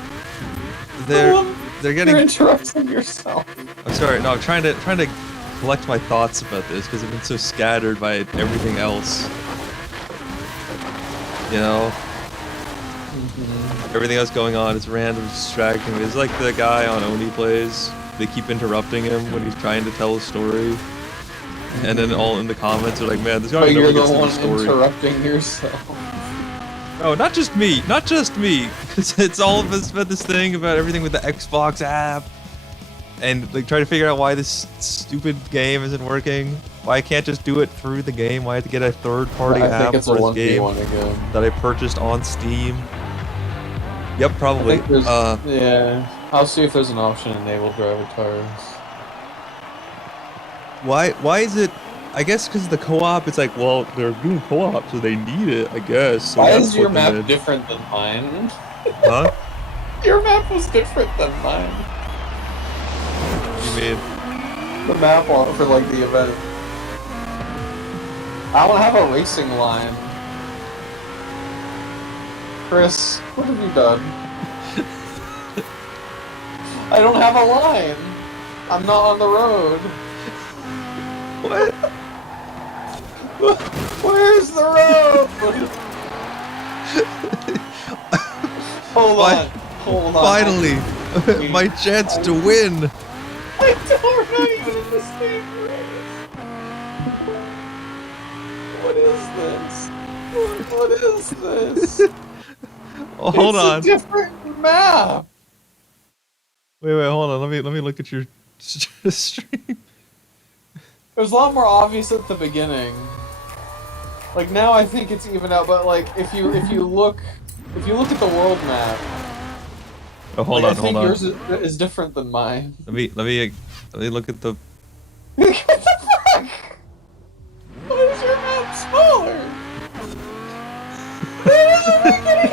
they're getting. You're interrupting yourself. I'm sorry. No, I'm trying to collect my thoughts about this because I've been so scattered by everything else. You know. Everything else going on is random, distracting me. It's like the guy on Oni Plays. They keep interrupting him when he's trying to tell a story. And then all in the comments are like, man, this guy But never you're gets the to one the story. interrupting yourself. No, not just me. Not just me. It's all of us about this thing about everything with the Xbox app. And like trying to figure out why this stupid game isn't working. Why I can't just do it through the game. Why I have to get a third-party I app think it's a for this game 1v1 again. that I purchased on Steam. Yep, probably. Yeah, I'll see if there's an option to enable drive avatars. Why is it? I guess because the co-op, it's like, well, they're doing co-op, so they need it, I guess. So Why that's is your what they map did. different than mine? Huh? Your map was different than mine. You mean? The map for like the event. I don't have a racing line. Chris, what have you done? I don't have a line. I'm not on the road. What? Where's the road? Hold on. Finally, my chance to win. I don't, we're not even in the same race. What is this? What is this? Oh, hold on. It's a different map. Wait, hold on. Let me look at your stream. It was a lot more obvious at the beginning. Like now, I think it's even out. But like, if you look at the world map. Oh, hold like, on, I think hold on. yours is different than mine. Let me look at the. What the fuck? Why is your map smaller? That doesn't make any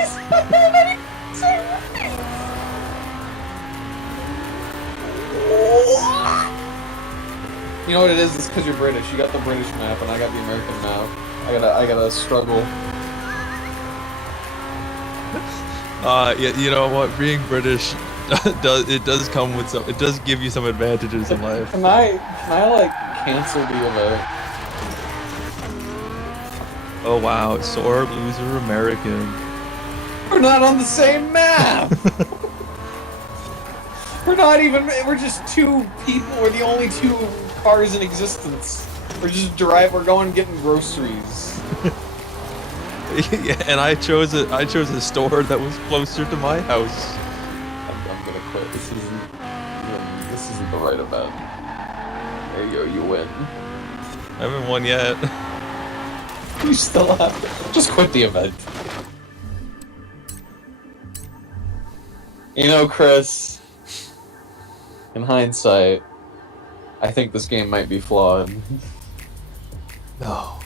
sense. You know what it is? It's because you're British. You got the British map, and I got the American map. I gotta struggle. Yeah, you know what? Being British does come with some. It does give you some advantages in life. Can I like cancel the event? Oh wow, sore loser American. We're not on the same map. We're just two people. We're the only two cars in existence. We're going getting groceries. Yeah, and I chose a store that was closer to my house. I'm gonna quit. This isn't the right event. There you go, you win. I haven't won yet. You still have to. Just quit the event. You know, Chris, in hindsight, I think this game might be flawed. No.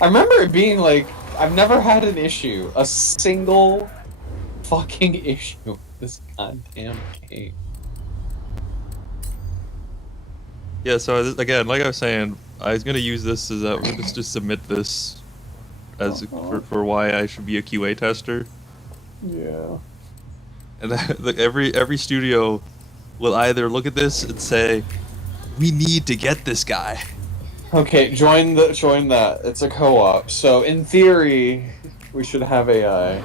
I remember it being like, I've never had an issue, a single fucking issue with this goddamn game. Yeah, so again, like I was saying, I was gonna use this as a just submit this as for why I should be a QA tester. Yeah. And like every studio will either look at this and say, "We need to get this guy." Okay, join that. It's a co-op. So in theory, we should have AI.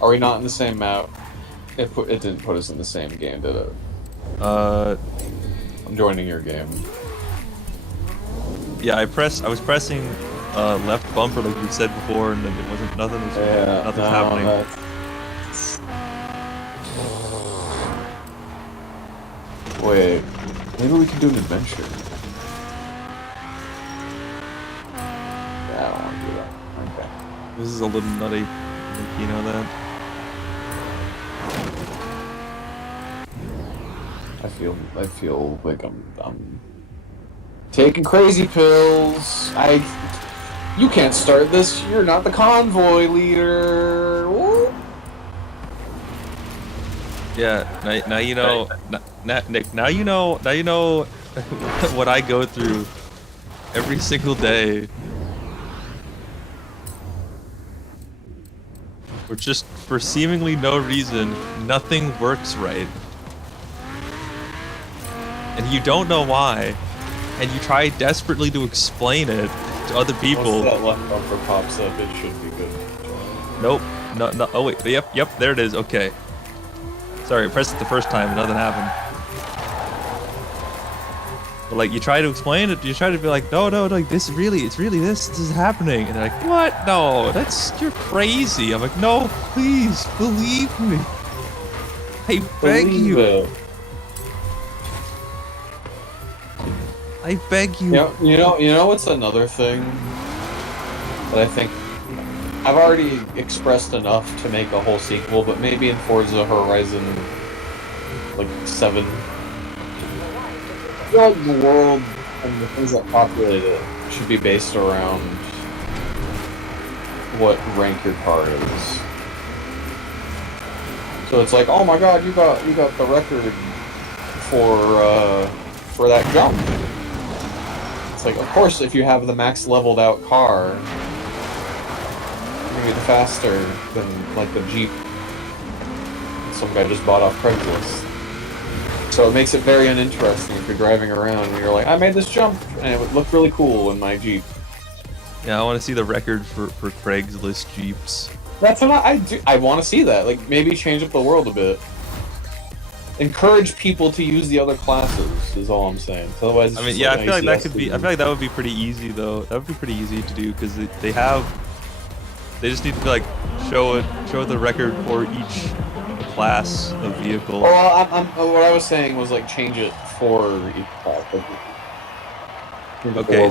Are we not in the same map? It didn't put us in the same game, did it? I'm joining your game. Yeah, I was pressing left bumper like we said before, and then it wasn't nothing's happening. Wait, maybe we can do an adventure. Yeah, I don't want to do that. Okay. This is a little nutty. Like, you know that? I feel like I'm taking crazy pills. You can't start this. You're not the convoy leader. Woo. Yeah. Now you know. Nick. Now you know. Now you know what I go through every single day. Or just for seemingly no reason, nothing works right. And you don't know why, and you try desperately to explain it to other people. Once that left bumper pops up, it should be good. Nope. No. Oh wait. Yep. There it is. Okay. Sorry, I pressed it the first time and nothing happened. But like, you try to explain it. You try to be like, no. Like it's really this is happening. And they're like, what? No, you're crazy. I'm like, no, please believe me. I beg you. It. I beg you. You know what's another thing that I think I've already expressed enough to make a whole sequel, but maybe in Forza Horizon like 7. I feel like the world and the things that populate it should be based around what rank your car is. So it's like, oh my god, you got the record for that jump. It's like, of course, if you have the max leveled out car, you're gonna be faster than like the Jeep some guy just bought off Craigslist. So it makes it very uninteresting if you're driving around and you're like, I made this jump and it would look really cool in my Jeep. Yeah, I want to see the record for Craigslist Jeeps. That's what I do. I want to see that. Like, maybe change up the world a bit. Encourage people to use the other classes is all I'm saying. So otherwise, I mean, yeah, I feel like that could be. I feel like that would be pretty easy though. That would be pretty easy to do because they just need to like show the record for each class of vehicle. Well, what I was saying was like change it for each class. Okay,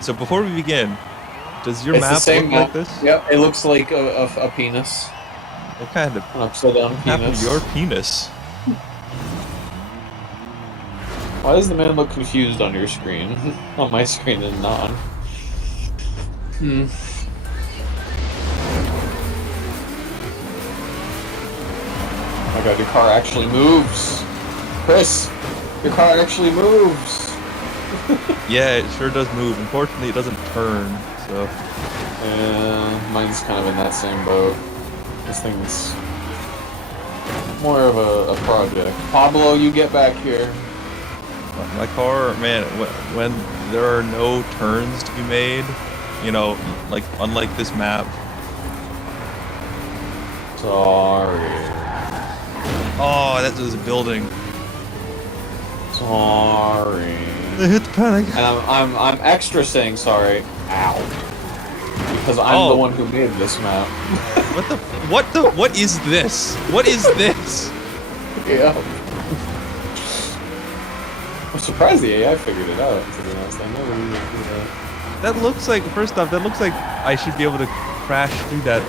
so before we begin, does your map look like this? Yep, it looks like a penis. What kind of an upside down penis? Your penis. Why does the man look confused on your screen? On my screen and not. Oh my god, your car actually moves! Chris! Your car actually moves! Yeah, it sure does move. Unfortunately, it doesn't turn, so... Yeah, mine's kind of in that same boat. This thing's more of a project. Pablo, you get back here. My car, man, when there are no turns to be made, you know, like, unlike this map. Sorry. Oh, that was a building. Sorry. I hit the panic. And I'm extra saying sorry. Ow. Because I'm the one who made this map. What is this? What is this? Yeah. I'm surprised the AI figured it out, to be honest. I never even did that. That looks like, first off, that looks like I should be able to crash through that.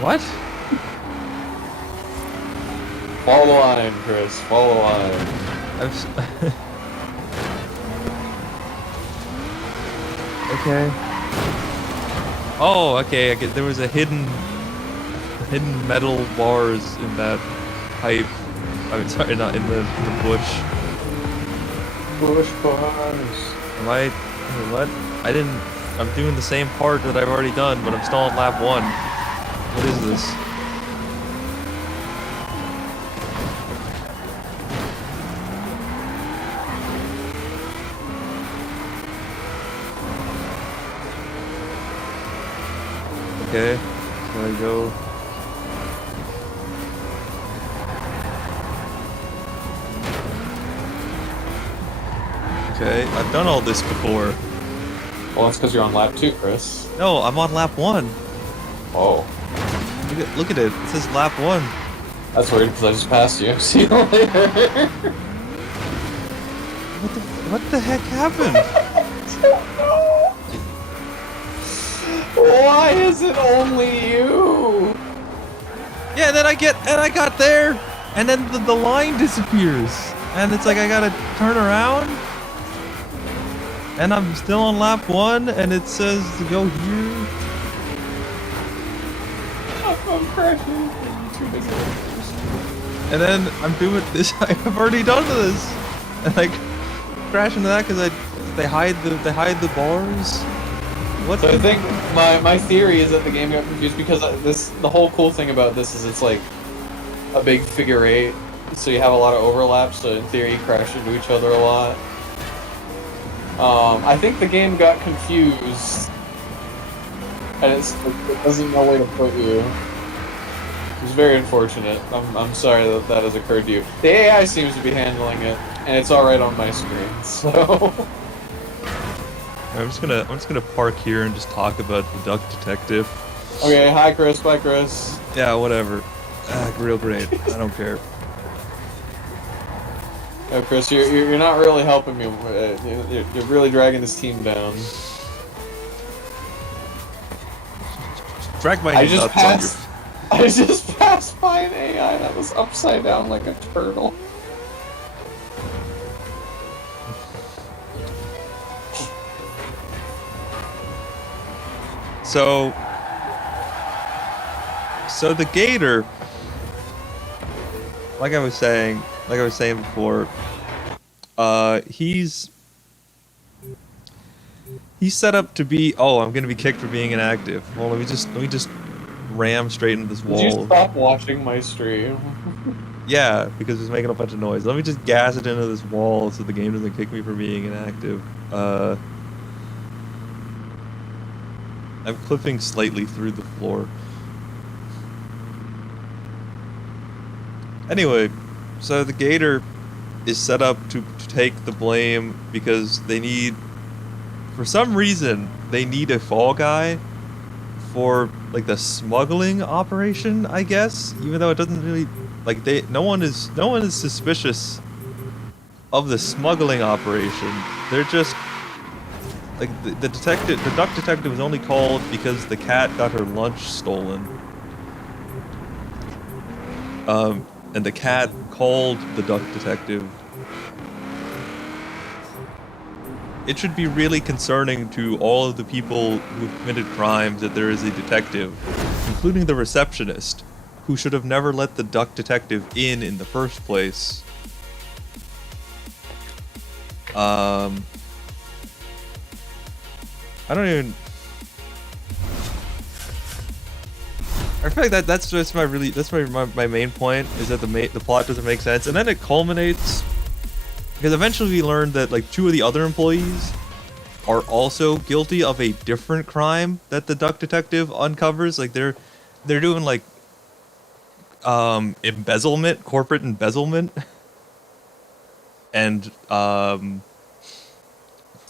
What? Follow the line, Chris. Follow the line. Okay. Oh, okay. There was a hidden metal bars in that pipe. I'm sorry, not in the bush. Bush bars. Am I? What? I didn't. I'm doing the same part that I've already done, but I'm still on lap 1. What is this? Okay, so I go. Okay, I've done all this before. Well, that's because you're on lap 2, Chris. No, I'm on lap 1. Oh. Look at it. It says lap 1. That's weird because I just passed you. See you later. What the heck happened? Why is it only you? Yeah, and then I got there, and then the line disappears, and it's like I gotta turn around, and I'm still on lap 1, and it says to go here. I'm crashing. And then I'm doing this. I've already done this, and I crash into that because they hide the bars. What? So I think my theory is that the game got confused because the whole cool thing about this is it's like a big figure 8, so you have a lot of overlaps. So in theory, you crash into each other a lot. I think the game got confused, and it doesn't know where to put you. It's very unfortunate. I'm sorry that has occurred to you. The AI seems to be handling it, and it's all right on my screen. So. I'm just gonna park here and just talk about the Duck Detective. Okay, hi Chris, bye Chris. Yeah, whatever. Real great. I don't care. Oh, Chris, you're not really helping me. You're really dragging this team down. Drag my I nuts just passed by an AI that was upside down like a turtle. So the gator, like I was saying before, he's set up to be. Oh, I'm gonna be kicked for being inactive. Well, let me just ram straight into this wall. Did you stop watching my stream? Yeah, because it's making a bunch of noise. Let me just gas it into this wall so the game doesn't kick me for being inactive. I'm clipping slightly through the floor. Anyway, so the gator is set up to take the blame because they need, for some reason, they need a fall guy for like the smuggling operation, I guess. Even though it doesn't really, like, no one is suspicious of the smuggling operation. They're just like the duck detective was only called because the cat got her lunch stolen. And the cat called the duck detective. It should be really concerning to all of the people who have committed crimes that there is a detective, including the receptionist, who should have never let the duck detective in the first place. I don't even. I feel like that's my main point, is that the plot doesn't make sense, and then it culminates because eventually we learn that like 2 of the other employees are also guilty of a different crime that the duck detective uncovers. Like they're doing like embezzlement, corporate embezzlement, and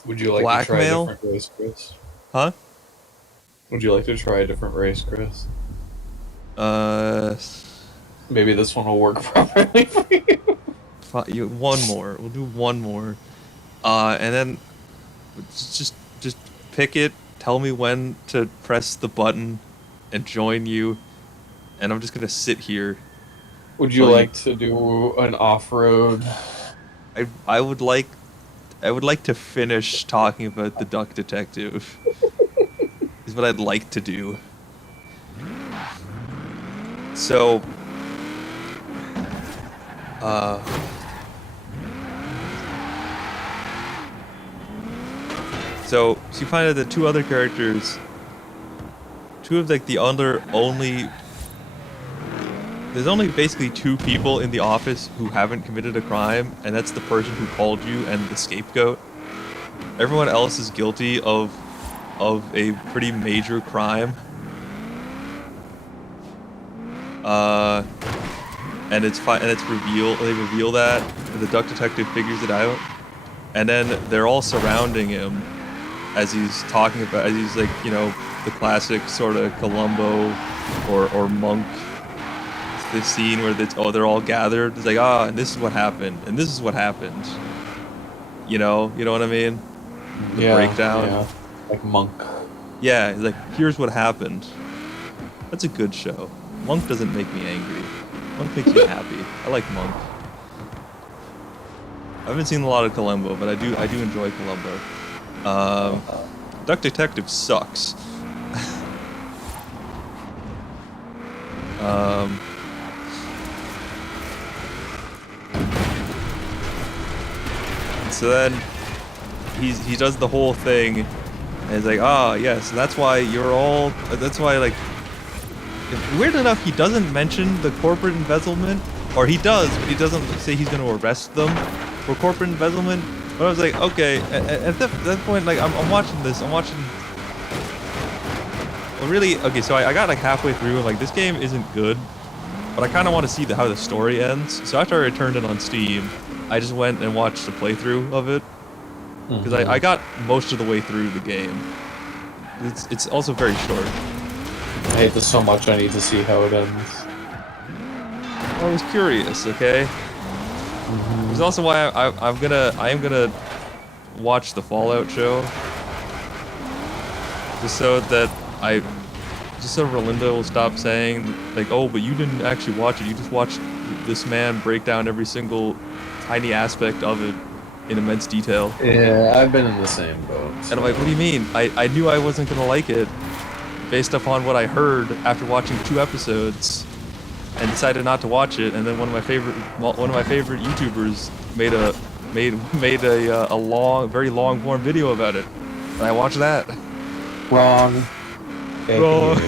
Would you like blackmail? to try a different race, Chris? Huh? Would you like to try a different race, Chris? Maybe this one will work properly for you. One more. We'll do one more. And then just pick it. Tell me when to press the button and join you. And I'm just gonna sit here. Would you like to do an off-road? I would like I would like to finish talking about the Duck Detective. Is what I'd like to do. So, so you find out that two other characters, two of like the other only, there's only basically two people in the office who haven't committed a crime, and that's the person who called you and the scapegoat. Everyone else is guilty of a pretty major crime. And it's revealed. They reveal that, and the Duck Detective figures it out, and then they're all surrounding him as he's talking about, as he's like, you know, the classic sort of Columbo or Monk. This scene where they're all gathered. It's like, and this is what happened, and this is what happened. You know what I mean? The breakdown. Yeah. Like Monk. Yeah, it's like, here's what happened. That's a good show. Monk doesn't make me angry. Monk makes me happy. I like Monk. I haven't seen a lot of Columbo, but I do enjoy Columbo. Duck Detective sucks. So then he does the whole thing, and he's like, yes, that's why like, weird enough, he doesn't mention the corporate embezzlement, or he does, but he doesn't say he's going to arrest them for corporate embezzlement. But I was like, okay, at that point, like, I'm watching this, well, really, okay, so I got like halfway through, and like, this game isn't good, but I kind of want to see how the story ends. So after I returned it on Steam, I just went and watched a playthrough of it, because I got most of the way through the game. It's also very short. I hate this so much, I need to see how it ends. I was curious, okay? It's also why I am gonna watch the Fallout show, just so Rolinda will stop saying like, oh, but you didn't actually watch it. You just watched this man break down every single tiny aspect of it in immense detail. Yeah, I've been in the same boat. And I'm like, what do you mean? I knew I wasn't gonna like it, based upon what I heard after watching 2 episodes, and decided not to watch it. And then one of my favorite YouTubers made a long, very long form video about it, and I watched that. Wrong. Wrong.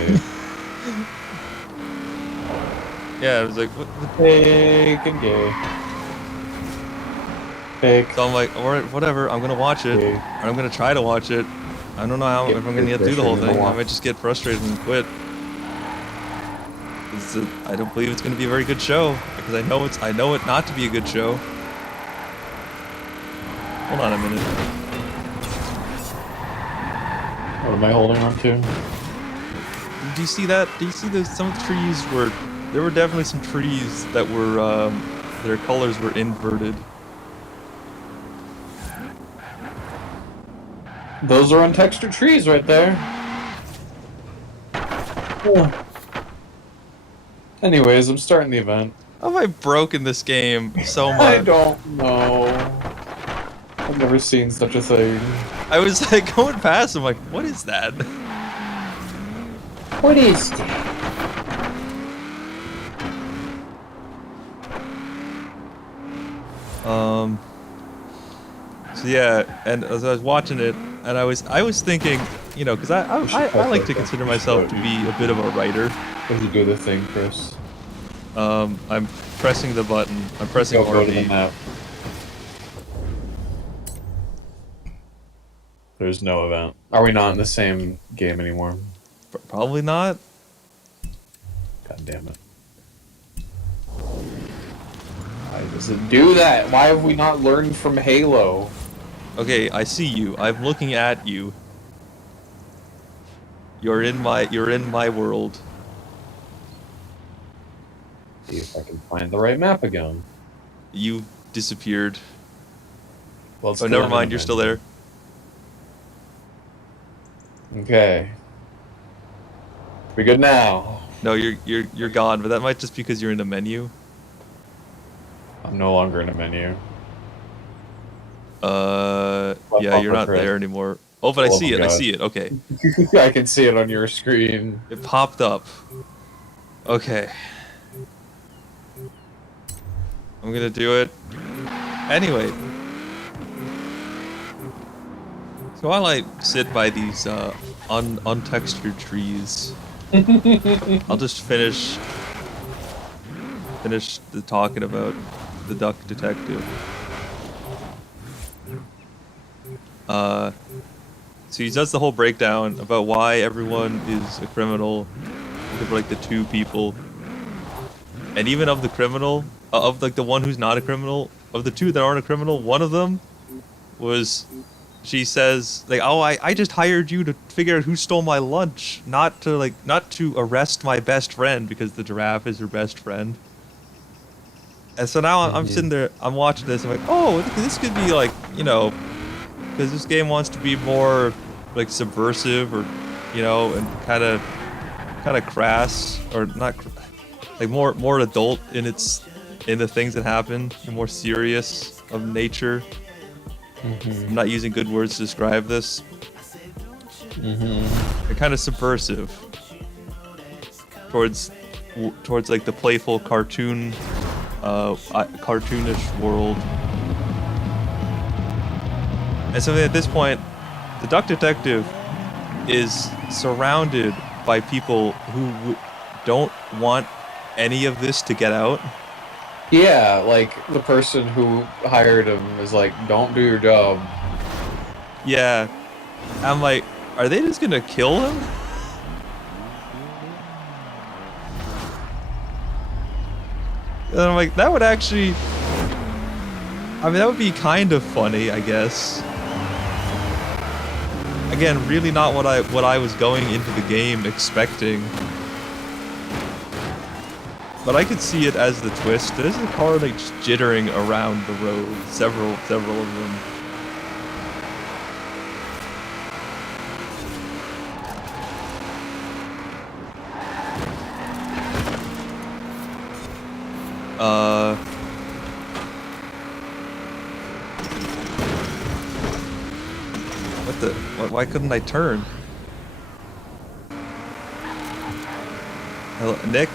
Yeah, it was like, what the Fake and gay. Fake. So I'm like, alright, whatever, I'm gonna watch it. Gay. Or I'm gonna try to watch it. I don't know if I'm gonna get through the whole thing. I might just get frustrated and quit. I don't believe it's gonna be a very good show, because I know it not to be a good show. Hold on a minute. What am I holding on to? Do you see that? Do you see some of the trees there were definitely some trees that were, their colors were inverted. Those are untextured trees right there. Yeah. Anyways, I'm starting the event. How have I broken this game so much? I don't know. I've never seen such a thing. I was like going past, I'm like, what is that? What is that? So yeah, and as I was watching it, and I was thinking, you know, because I like to consider myself to be a bit of a writer. How do you do the thing, Chris? I'm pressing the button. I'm pressing Go to the RB. map. There's no event. Are we not in the same game anymore? Probably not. God damn it. Why does it do that? Why have we not learned from Halo? Okay, I see you. I'm looking at you. You're in my world. See if I can find the right map again. You disappeared. Well, it's Oh, still never in the mind. You're still there. Okay. We good now? No, you're gone. But that might just be because you're in the menu. I'm no longer in a menu. Yeah, you're not there anymore. Oh, but I see it. I see it. Okay. I can see it on your screen. It popped up. Okay. I'm gonna do it. Anyway. So while I sit by these untextured trees, I'll just finish the talking about the duck detective. So he does the whole breakdown about why everyone is a criminal, except for like the two people, and even of the criminal, of like the one who's not a criminal, of the two that aren't a criminal, one of them was, she says like, oh, I just hired you to figure out who stole my lunch, not to arrest my best friend because the giraffe is her best friend. And so now I'm sitting there, I'm watching this, I'm like, oh, this could be like, you know, because this game wants to be more like subversive, or you know, and kind of crass, or not, like more adult in the things that happen, and more serious of nature. I'm not using good words to describe this. They're kind of subversive towards like the playful cartoonish world. And so at this point, the duck detective is surrounded by people who don't want any of this to get out. Yeah, like the person who hired him is like, don't do your job. Yeah. I'm like, are they just gonna kill him? And I'm like, that would actually, I mean, that would be kind of funny, I guess. Again, really not what I was going into the game expecting. But I could see it as the twist. There's a car like just jittering around the road. Several of them. What the? Why couldn't I turn? Hello, Nick?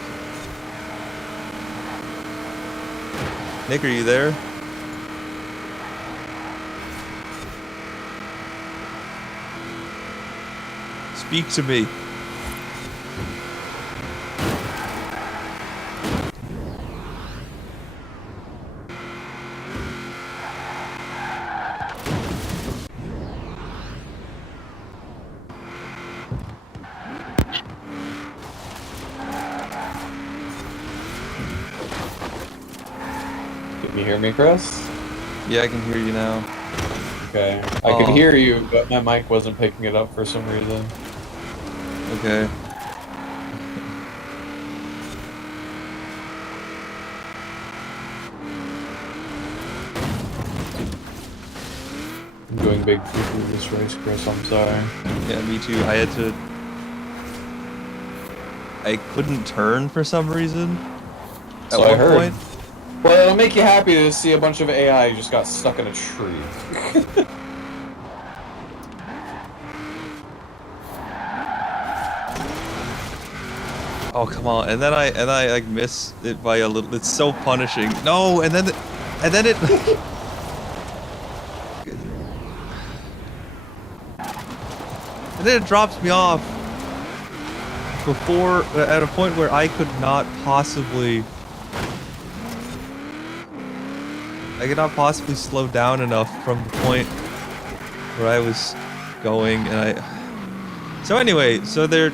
Nick, are you there? Speak to me. Can you hear me, Chris? Yeah, I can hear you now. Okay. I could hear you, but my mic wasn't picking it up for some reason. Okay. I'm doing big poo-poo this race, Chris, I'm sorry. Yeah, me too. I couldn't turn for some reason. At So one I heard. point. Well, it'll make you happy to see a bunch of AI just got stuck in a tree. Oh, come on. And then I like miss it by a little. It's so punishing. No, and then it and then it drops me off before, at a point where I could not possibly slow down enough from the point where I was going, and so anyway, so they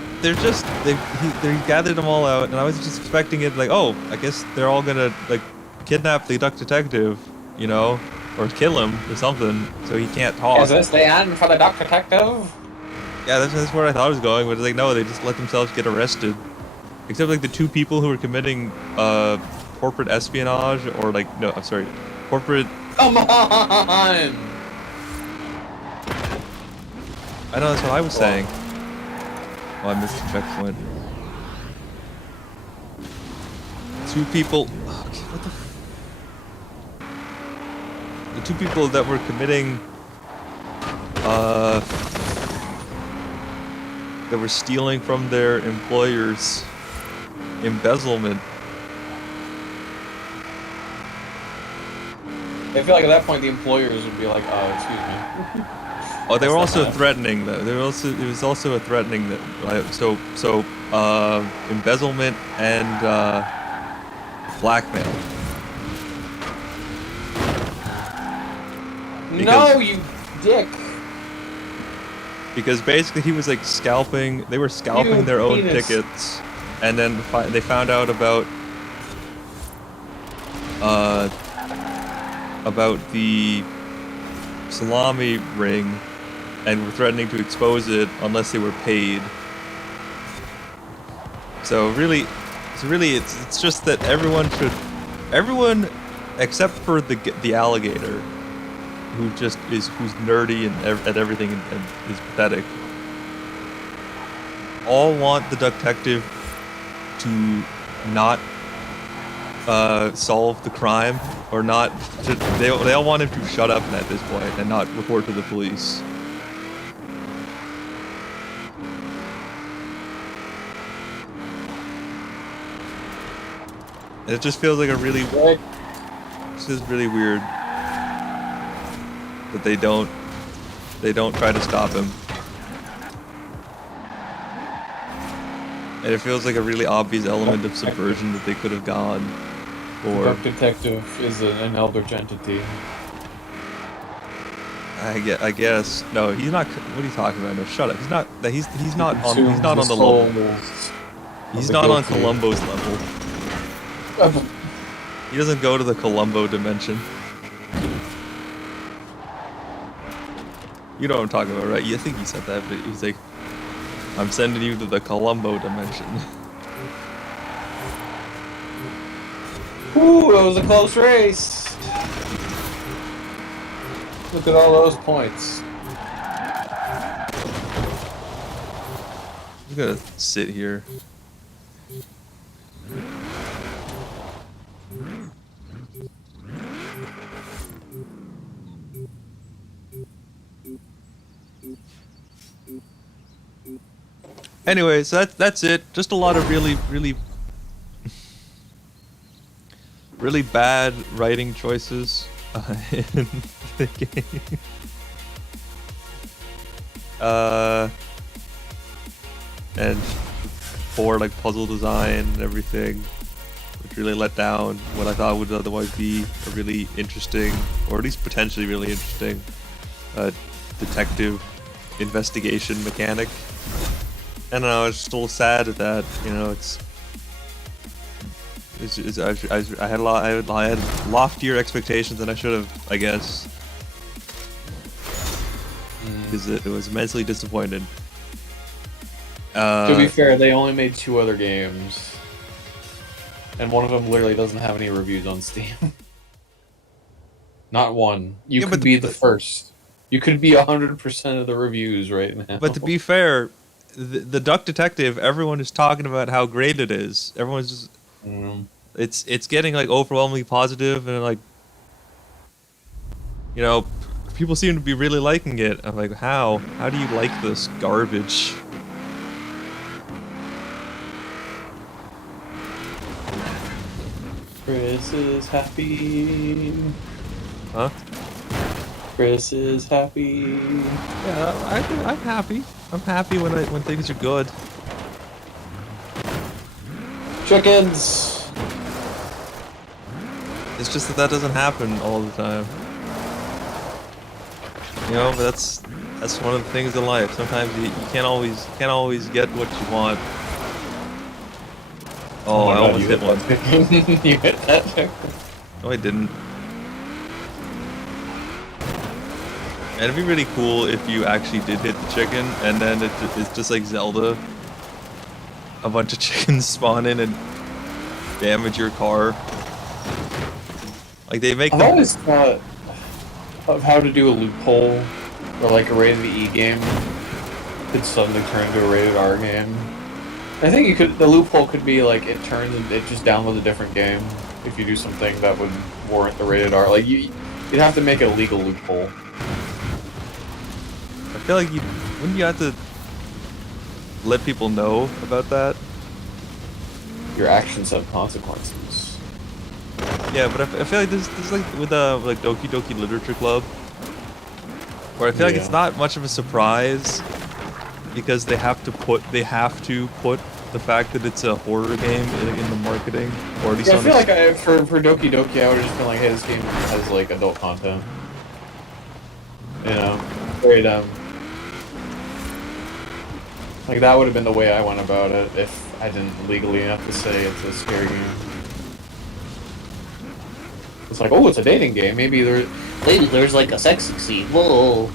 gathered them all out, and I was just expecting it like, oh, I guess they're all gonna like kidnap the duck detective, you know, or kill him or something, so he can't talk. Is this the end for the duck detective? Yeah, that's where I thought it was going, but it's like, no, they just let themselves get arrested. Except like the two people who were committing corporate espionage, or like, no, I'm sorry, corporate... Come on! I know, that's what I was saying. Oh, I missed the checkpoint. Two people... Okay, what the... the two people that were committing, that were stealing from their employers, embezzlement. I feel like at that point the employers would be like, excuse me. Oh, they were That's not also bad. threatening though. It was also a threatening that embezzlement and blackmail. No, you dick. Because basically he was like scalping. They were scalping You their own penis. tickets, and then they found out about the salami ring, and were threatening to expose it unless they were paid. So really, it's just that everyone except for the alligator, who's nerdy and at everything and is pathetic, all want the detective to not solve the crime, or not to, they all want him to shut up at this point and not report to the police. And it just feels like a really, this is really weird that they don't try to stop him. And it feels like a really obvious element of subversion that they could have gone for. Dark Detective is an eldritch entity. I guess. No, he's not. What are you talking about? No, shut up. He's not on the level. He's not on Columbo's level. He doesn't go to the Columbo dimension. You know what I'm talking about, right? I think he said that, but he's like, I'm sending you to the Columbo dimension. Ooh, it was a close race. Look at all those points. I'm gonna sit here. Anyway, so that's it. Just a lot of really bad writing choices in the game. And poor like puzzle design and everything, which really let down what I thought would otherwise be a really interesting, or at least potentially really interesting, detective investigation mechanic. I don't know, it's still sad that, you know, I had loftier expectations than I should have, I guess, because it was immensely disappointed. To be fair, they only made 2 other games, and one of them literally doesn't have any reviews on Steam. Not one. You could be the first. You could be 100% of the reviews right now. But to be fair, the Duck Detective, everyone is talking about how great it is. Everyone's just, it's getting like overwhelmingly positive, and like, you know, people seem to be really liking it. I'm like, how do you like this garbage? Chris is happy. Huh? Chris is happy. Yeah, I'm happy. I'm happy when things are good. Chickens! It's just that doesn't happen all the time. You know, but that's one of the things in life. Sometimes you can't always get what you want. Oh, I almost hit one. You hit that? No, I didn't. And it'd be really cool if you actually did hit the chicken, and then it's just like Zelda. A bunch of chickens spawn in and damage your car. Like they make. I've always thought of how to do a loophole where like a rated E game could suddenly turn into a rated R game. I think the loophole could be like it just downloads a different game if you do something that would warrant the rated R. Like you You'd have to make a legal loophole. I feel like wouldn't you have to let people know about that? Your actions have consequences. Yeah, but I feel like this is like with like Doki Doki Literature Club, where I feel like it's not much of a surprise because they have to put the fact that it's a horror game in the marketing, or at least I feel like for Doki Doki, I would just been like, hey, this game has like adult content. You know, very like that would have been the way I went about it if I didn't legally have to say it's a scary game. It's like, oh, it's a dating game. Maybe there's like a sex scene. Whoa.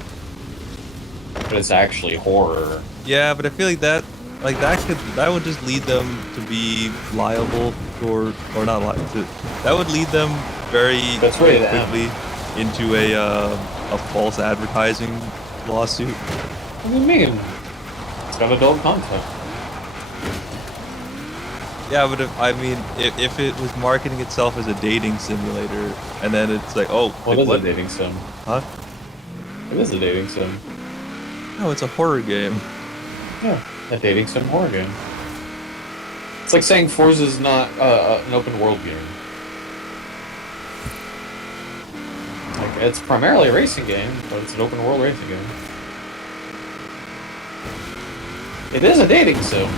But it's actually horror. Yeah, but I feel like that would just lead them to be liable or not liable. That would lead them very quickly into a false advertising lawsuit. What do you mean? It's got adult content. Yeah, but if it was marketing itself as a dating simulator, and then it's like, oh, what is a dating sim? Huh? It is a dating sim. No, it's a horror game. Yeah, a dating sim horror game. It's like saying Forza is not an open world game. Like, it's primarily a racing game, but it's an open world racing game. It is a dating sim.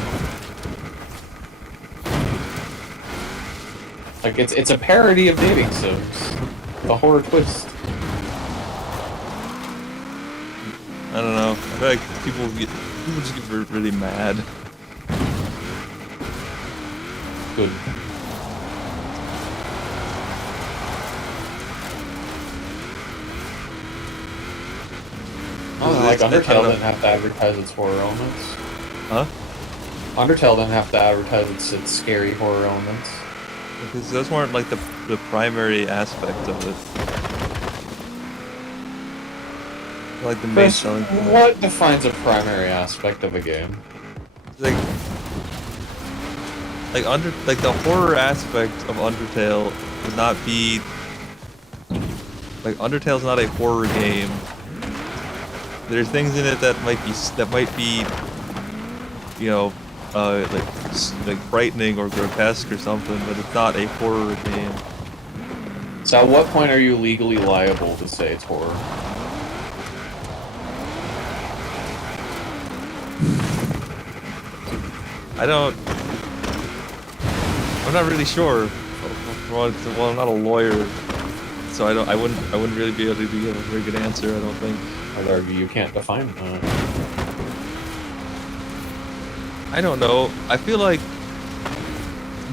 Like, it's a parody of dating sims. The horror twist. I don't know. I feel like people just get really mad. Good. Like Undertale didn't have to advertise its horror elements. Huh? Undertale didn't have to advertise its scary horror elements. Because those weren't like the primary aspect of it. Like the main selling point. What defines a primary aspect of a game? Like the horror aspect of Undertale would not be like Undertale's not a horror game. There's things in it that might be you know like frightening or grotesque or something, but it's not a horror game. So at what point are you legally liable to say it's horror? I'm not really sure. Well, I'm not a lawyer, so I wouldn't really be able to give a very good answer, I don't think. I'd argue you can't define that. I don't know. I feel like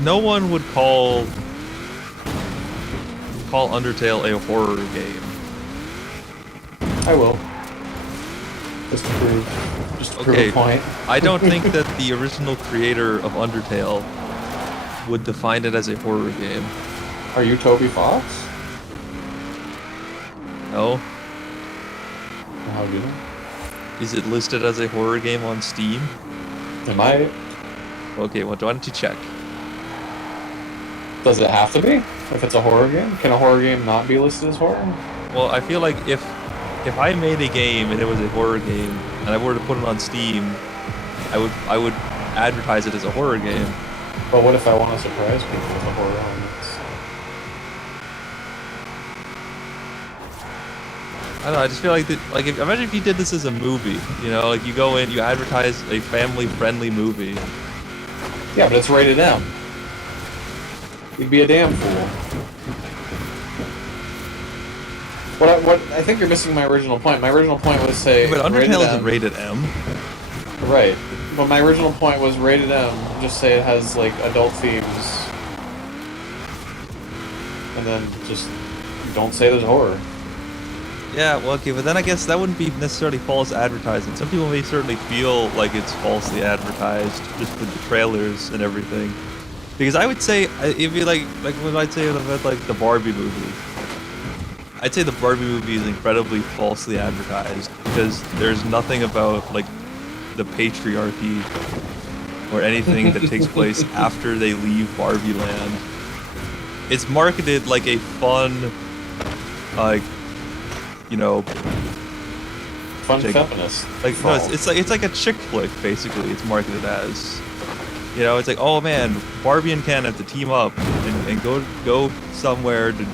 no one would call Undertale a horror game. I will. Just to prove a point. I don't think that the original creator of Undertale would define it as a horror game. Are you Toby Fox? No. How do you know? Is it listed as a horror game on Steam? Am I? Okay, well, why don't you check? Does it have to be? If it's a horror game? Can a horror game not be listed as horror? Well, I feel like if I made a game and it was a horror game and I were to put it on Steam, I would advertise it as a horror game. But what if I want to surprise people with the horror elements? I don't know, I just feel like imagine if you did this as a movie, you know, like you go in, you advertise a family-friendly movie. Yeah, but it's rated M. You'd be a damn fool. What I think you're missing my original point. My original point was say. But Undertale isn't rated M. Right. But my original point was rated M. Just say it has like adult themes, and then just don't say there's horror. Yeah, well, okay, but then I guess that wouldn't be necessarily false advertising. Some people may certainly feel like it's falsely advertised just with the trailers and everything. Because I would say, if you like when I'd say about like the Barbie movie, I'd say the Barbie movie is incredibly falsely advertised because there's nothing about like the patriarchy or anything that takes place after they leave Barbie Land. It's marketed like a fun, like you know, Fun Like- feminist. like no, it's like a chick flick basically. It's marketed as, you know, it's like, oh man, Barbie and Ken have to team up and go somewhere to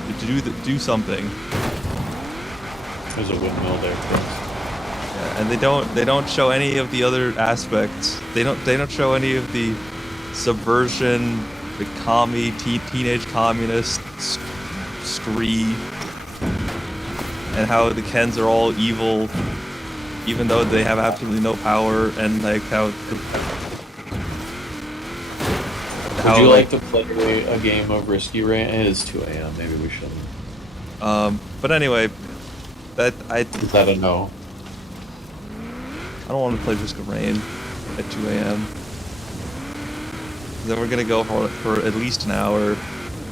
do something. There's a windmill there. Yeah, and they don't show any of the other aspects. They don't show any of the subversion, the teenage communist spree, and how the Kens are all evil, even though they have absolutely no power, and like how. Would you like to play a game of Risky Rain? It is 2 a.m. Maybe we shouldn't. But anyway, Is that a no? I don't want to play Risk of Rain at 2 a.m. Then we're gonna go for at least an hour.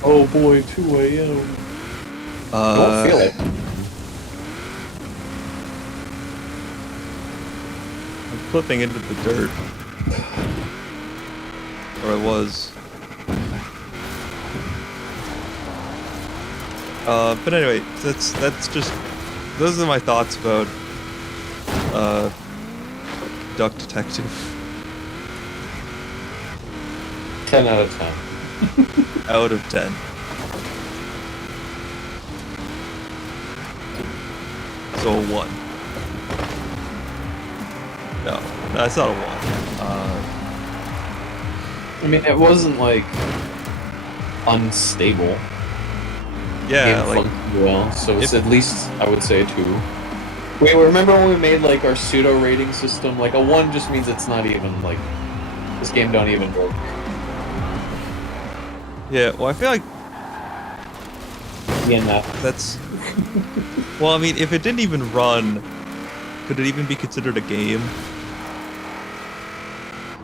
Oh boy, 2 a.m. I don't feel it. I'm flipping into the dirt. Or I was. But anyway, that's just, those are my thoughts about Duck Detective. 10 out of 10. Out of 10. So a 1. No, that's not a 1. I mean, it wasn't like unstable. Yeah, Game like, functioned well, so it's if- at least, I would say, a 2. Wait, remember when we made like our pseudo rating system? Like a 1 just means it's not even like, this game don't even work. yeah, well, I feel like Yeah, that's, well, I mean, if it didn't even run, could it even be considered a game?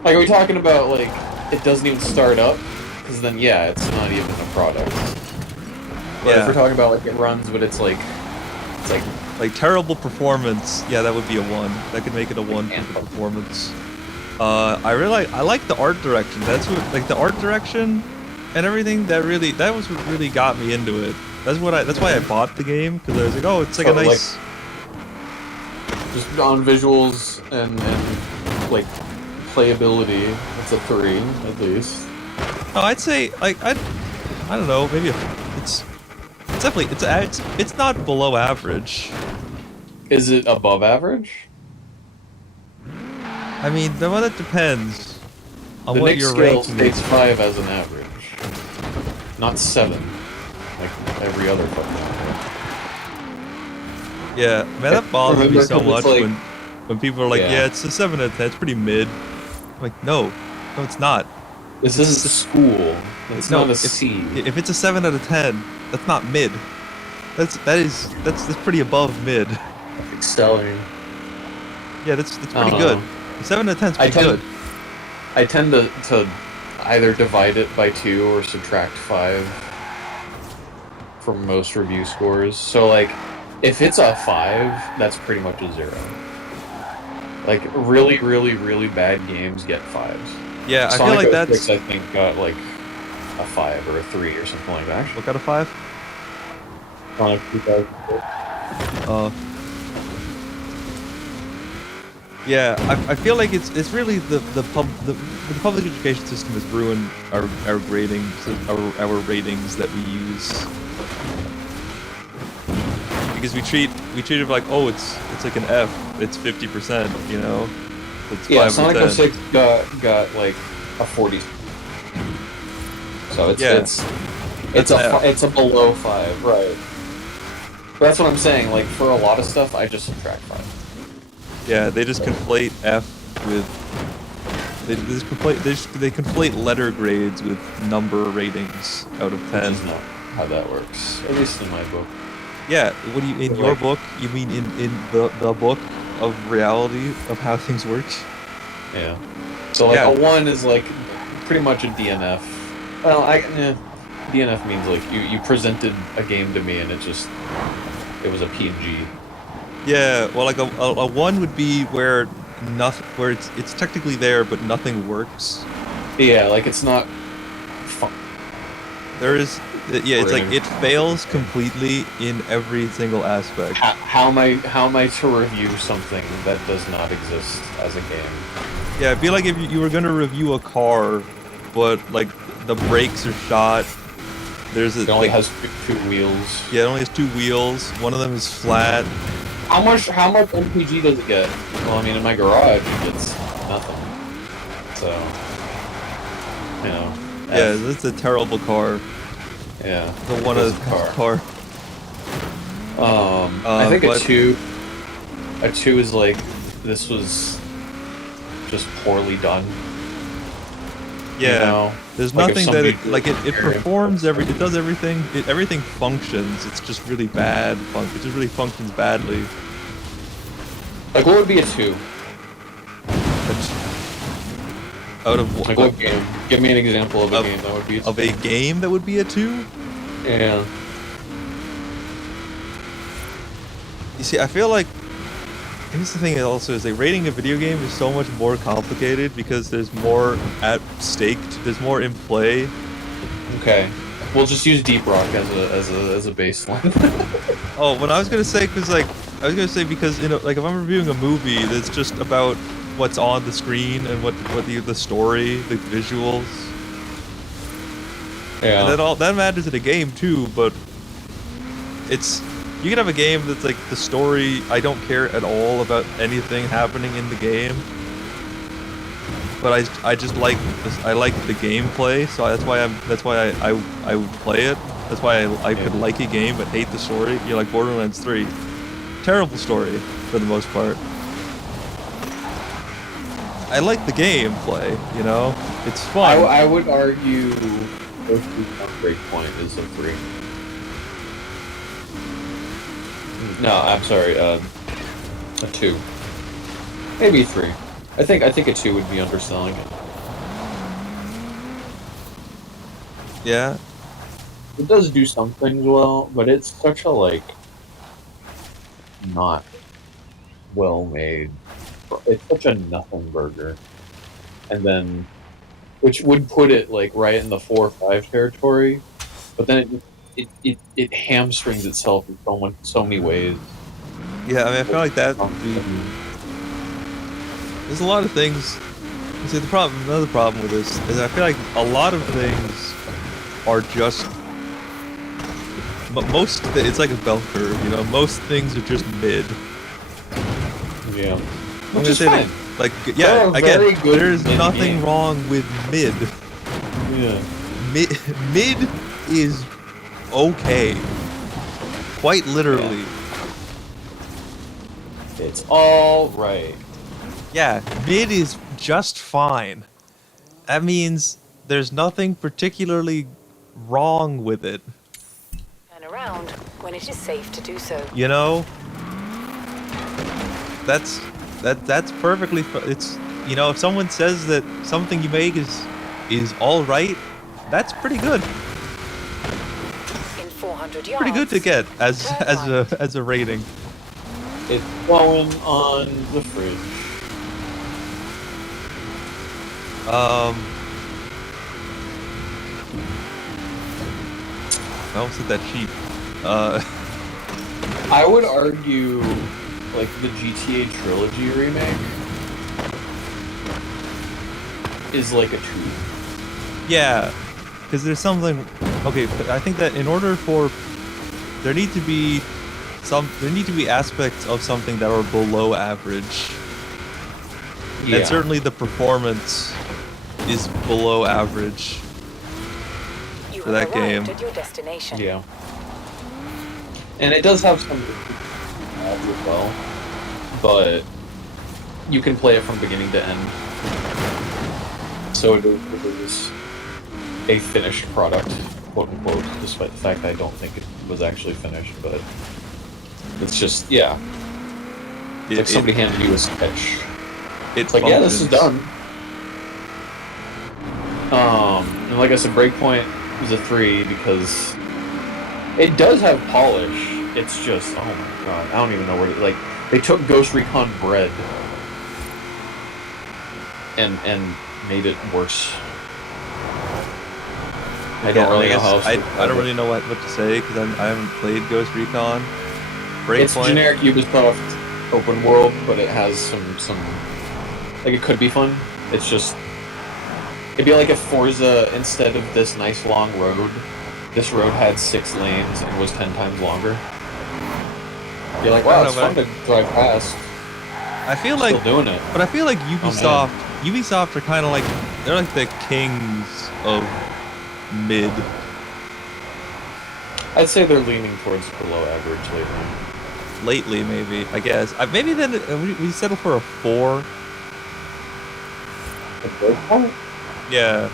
Like, are we talking about like it doesn't even start up? Because then, yeah, it's not even a product. But if we're talking about like it runs, but it's like terrible performance, yeah, that would be a 1. That could make it a 1 for the performance. I like the art direction. That's what, like, the art direction and everything, that was what really got me into it. That's why I bought the game, because I was like, oh, it's like a nice, just on visuals and like playability, it's a 3 at least. no, I'd say, like, I don't know, maybe it's definitely, it's not below average. Is it above average? I mean, well, that depends on The what Nick you're scale ranking states it. 5 as an average, not 7, like every other fucking one. Yeah, man, that bothers me Remember, so 'cause much it's like- when people are like, Yeah. yeah, it's a 7 out of 10, it's pretty mid. I'm like, no, it's not. This isn't school. It's No, not a if, C. If it's a 7 out of 10, that's not mid. That's pretty above mid. Excelling. Yeah, that's I pretty don't good. know. 7 out of 10 is pretty good. I tend to either divide it by 2 or subtract 5 from most review scores. So like, if it's a 5, that's pretty much a 0. Like really, really, really bad games get 5s. Yeah, I Sonic feel like 06, that's. I think got like a 5 or a 3 or something like that. Actually, What kind of 5? Sonic 2006. Yeah, I feel like it's really the public education system has ruined our ratings that we use, because we treat it like, oh, it's like an F, it's 50%, you know. It's Yeah, 5 Sonic out of 10. 06 got like a 40. So That's it's an F. it's a below 5, right? But that's what I'm saying. Like for a lot of stuff, I just subtract 5. Yeah, they just conflate F with they conflate letter grades with number ratings out of 10. Which is not how that works, at least in my book. Yeah, what do you, in your book, you mean in the book of reality of how things work? Yeah. So like Yeah. a 1 is like pretty much a DNF. Well, DNF means like you presented a game to me and it was a PNG. Yeah, well, like a 1 would be where it's technically there, but nothing works. Yeah, like it's not fun. There is Yeah, it's like it fails completely in every single aspect. How am I to review something that does not exist as a game? Yeah, it'd be like if you were gonna review a car, but like the brakes are shot. It only has two wheels. Yeah, it only has two wheels. One of them is flat. How much MPG does it get? Well, I mean, in my garage, it's nothing. So, you know. Yeah, that's a terrible car. Yeah. The one of car. I think a two is like, this was just poorly done. Yeah. You know? There's Like nothing that it performs it does everything. Everything functions. It's just really bad. It just really functions badly. Like, what would be a 2? Out of like what game? Give me an example of a game that would be a 2. Of a game that would be a 2? Yeah. You see, I feel like here's the thing also is like rating a video game is so much more complicated because there's more at stake. There's more in play. Okay. We'll just use Deep Rock as a baseline. Oh, what I was gonna say, because you know, like if I'm reviewing a movie that's just about what's on the screen and what the story, the visuals. Yeah. And that matters in a game too, but you can have a game that's like the story, I don't care at all about anything happening in the game. But I just like I like the gameplay, so that's why I would play it. That's why I could like a game but hate the story. You know, like Borderlands 3. Terrible story for the most part. I like the gameplay, you know? It's fun. I would argue Breakpoint is a 3. No, I'm sorry, a 2. Maybe 3. I think a 2 would be underselling it. Yeah. It does do some things well, but it's such a, like, not well made. It's such a nothing burger. And then, which would put it, like, right in the 4 or 5 territory, but then it hamstrings itself in so many ways. Yeah, I mean, I feel like that would be... There's a lot of things... See, another problem with this is I feel like a lot of things are just... It's like a bell curve, you know? Most things are just mid. Yeah. I'm gonna say fine. Like, yeah, again, there's nothing game. wrong with mid. Yeah. Mid is okay. Quite literally. Yeah. It's all right. Yeah, mid is just fine. That means there's nothing particularly wrong with it. Turn around when it is safe to do so. You know? That's perfectly it's, you know, if someone says that something you make is all right, that's pretty good. In 400 yards. Pretty good to get as a rating. It's going on the fridge. I almost said that cheap. I would argue, like, the GTA Trilogy remake is like a 2. Yeah, because there's something... Okay, but I think that in order for... There need to be aspects of something that are below average. Yeah. And certainly the performance is below average You for that have game. arrived at your destination. Yeah. And it does have some as well, but you can play it from beginning to end. So it is a finished product, quote unquote, despite the fact I don't think it was actually finished, but it's just, yeah. It's like somebody handed you a sketch. It's like, yeah, this is done. And like I said, Breakpoint is a 3 because it does have polish. It's just, oh my god, I don't even know where to, like, they took Ghost Recon Bread and made it worse. I don't really I know guess how else I don't really know what to say because I haven't played Ghost Recon. It's Breakpoint. generic Ubisoft open world, but it has some like it could be fun. It's just it'd be like if Forza, instead of this nice long road, this road had 6 lanes and was 10 times longer. You're like, wow, it's fun to drive past. I feel like Still doing it. But I feel like Oh, Ubisoft are kind of like they're like the kings of mid. I'd say they're leaning towards below average lately. Lately, maybe I guess. Maybe then we settle for a 4. Yeah.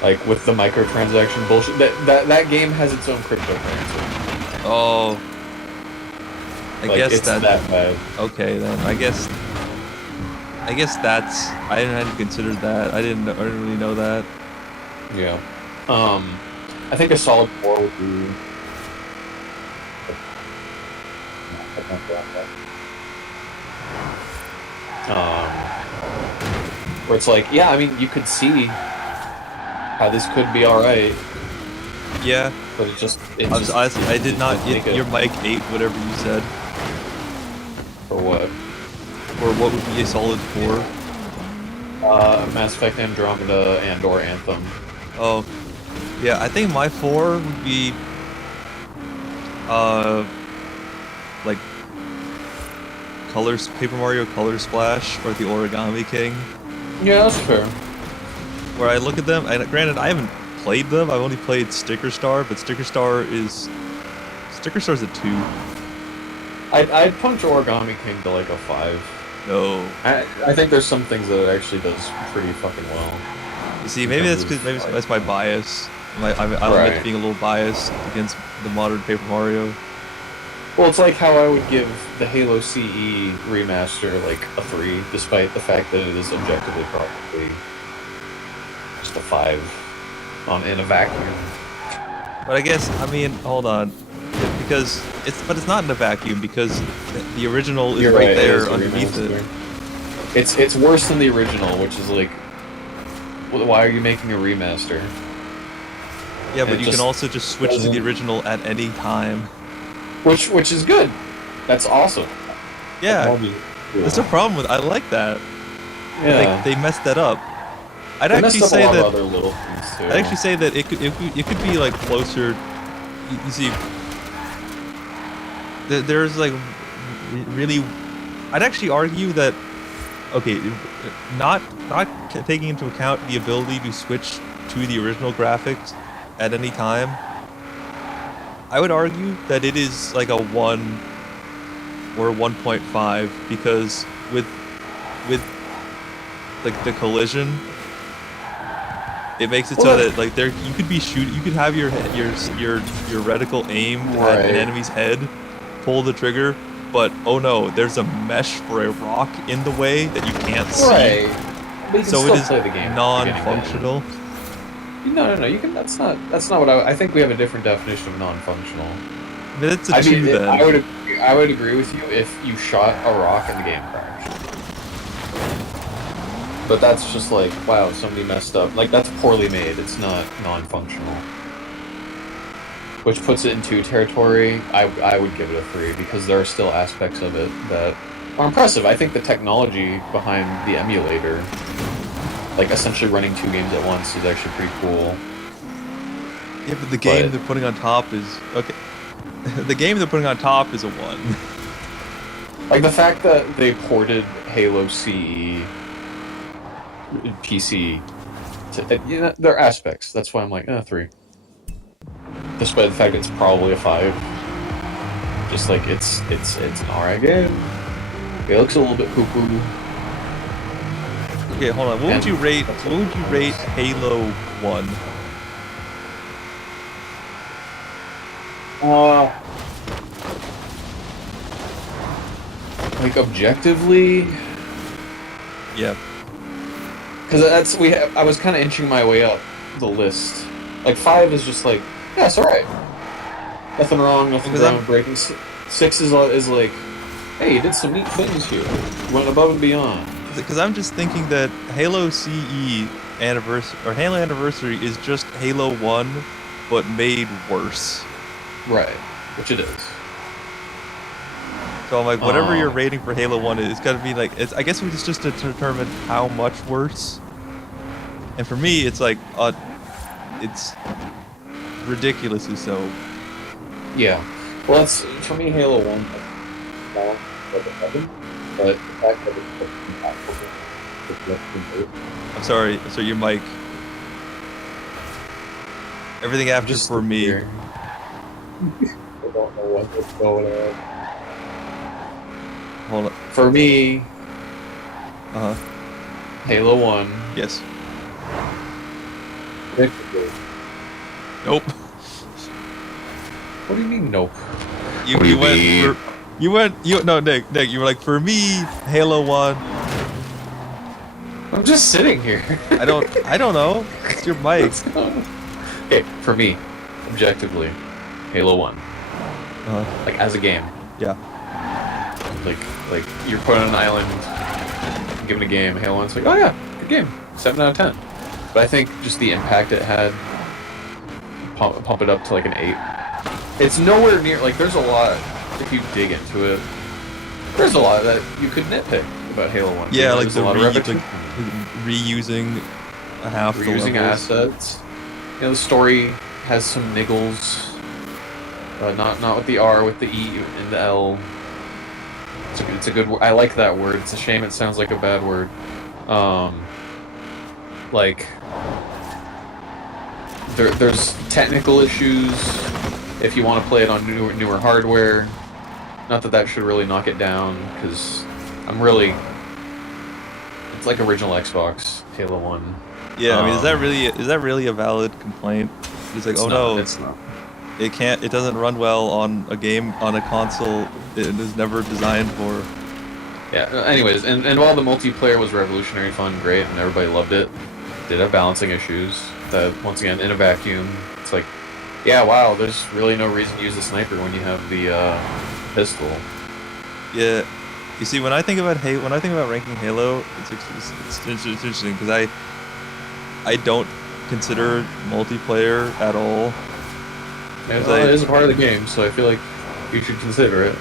Like with the microtransaction bullshit. That game has its own cryptocurrency. Oh. I Like, guess it's that bad. Okay then. I guess that's. I hadn't considered that. I didn't really know that. Yeah. I think a solid 4 would be. Where it's like, yeah, I mean, you could see how this could be alright. Yeah. But it just. Honestly, I did not. Your mic ate whatever you said. For what? Or what would be a solid 4? Mass Effect Andromeda and/or Anthem. Oh, yeah. I think my 4 would be, like, Paper Mario Color Splash or the Origami King. Yeah, that's fair. Where I look at them, and granted, I haven't played them. I've only played Sticker Star, but Sticker Star's a 2. I'd punch Origami King to like a 5. No. I think there's some things that it actually does pretty fucking well. You see, maybe that's my bias. I admit being a little biased against the modern Paper Mario. Well, it's like how I would give the Halo CE remaster like a 3, despite the fact that it is objectively probably just a 5 in a vacuum. But I guess, I mean, hold on, because it's not in a vacuum because the original is right there underneath it. It's worse than the original, which is like, why are you making a remaster? Yeah, but you can also just switch to the original at any time. Which is good. That's awesome. Yeah, there's no problem with. I like that. Yeah, they messed that up. I'd actually say that. Other little things too. I'd actually say that it could be like closer. You see, there's like really. I'd actually argue that. Okay, not taking into account the ability to switch to the original graphics at any time. I would argue that it is like a 1 or 1.5 because with like the collision, it makes it so that like you could be you could have your reticle aimed at an enemy's head, pull the trigger, but oh no, there's a mesh for a rock in the way that you can't see. Right. So it is non-functional. No. You can. That's not what I think. We have a different definition of non-functional. That's a 2 then. I would agree with you if you shot a rock and the game crashed. But that's just like, wow, somebody messed up. Like that's poorly made. It's not non-functional. Which puts it in 2 territory. I would give it a 3 because there are still aspects of it that are impressive. I think the technology behind the emulator, like essentially running 2 games at once, is actually pretty cool. Yeah, but the game they're putting on top is okay. The game they're putting on top is a 1. Like the fact that they ported Halo CE PC to, there are aspects. That's why I'm like, 3. Despite the fact it's probably a 5. Just like it's an alright game. It looks a little bit poo-poo. Okay, hold on. What would you rate Halo 1? Like objectively, yeah. Because I was kind of inching my way up the list. Like 5 is just like, yeah, it's alright. Nothing wrong, nothing groundbreaking. 6 is like, hey, you did some neat things here. You went above and beyond. because I'm just thinking that Halo CE anniversary or Halo Anniversary is just Halo 1, but made worse. Right, which it is. So I'm like, whatever your rating for Halo 1 is, it's gotta be like, I guess it's just to determine how much worse. And for me, it's like, it's ridiculously so. Yeah. Well, that's for me. Halo 1, like a 7, but the fact that it's I'm sorry, so your mic. Everything after just for me. I don't know what's going on. Hold on. For me, Halo 1. Yes. Predictably. Nope. What do you mean, nope? You went no, Nick, you were like, for me, Halo 1. I'm just sitting here. I don't know. It's your mic. Okay, for me, objectively, Halo 1. Like, as a game. Yeah. Like you're put on an island, given a game, Halo 1's like, oh yeah, good game, 7 out of 10. But I think just the impact it had, pump it up to like an 8. It's nowhere near, like, there's a lot, if you dig into it, there's a lot that you could nitpick about Halo 1. Yeah, like there's the a lot of repetition. reusing half the Reusing levels. assets. You know, the story has some niggles. Not with the R, with the E and the L. It's a good word. I like that word. It's a shame it sounds like a bad word. Like, there's technical issues if you want to play it on newer hardware. Not that should really knock it down, because it's like original Xbox Halo 1. Yeah, I mean, is that really a valid complaint? It's like, it's not. It doesn't run well on a game on a console it is never designed for. Yeah, anyways, and while the multiplayer was revolutionary fun, great, and everybody loved it, did have balancing issues that, once again, in a vacuum, it's like, yeah, wow, there's really no reason to use a sniper when you have the pistol. Yeah, you see, when I think about ranking Halo, it's interesting because I don't consider multiplayer at all. Yeah, it is a part of the game, so I feel like you should consider it.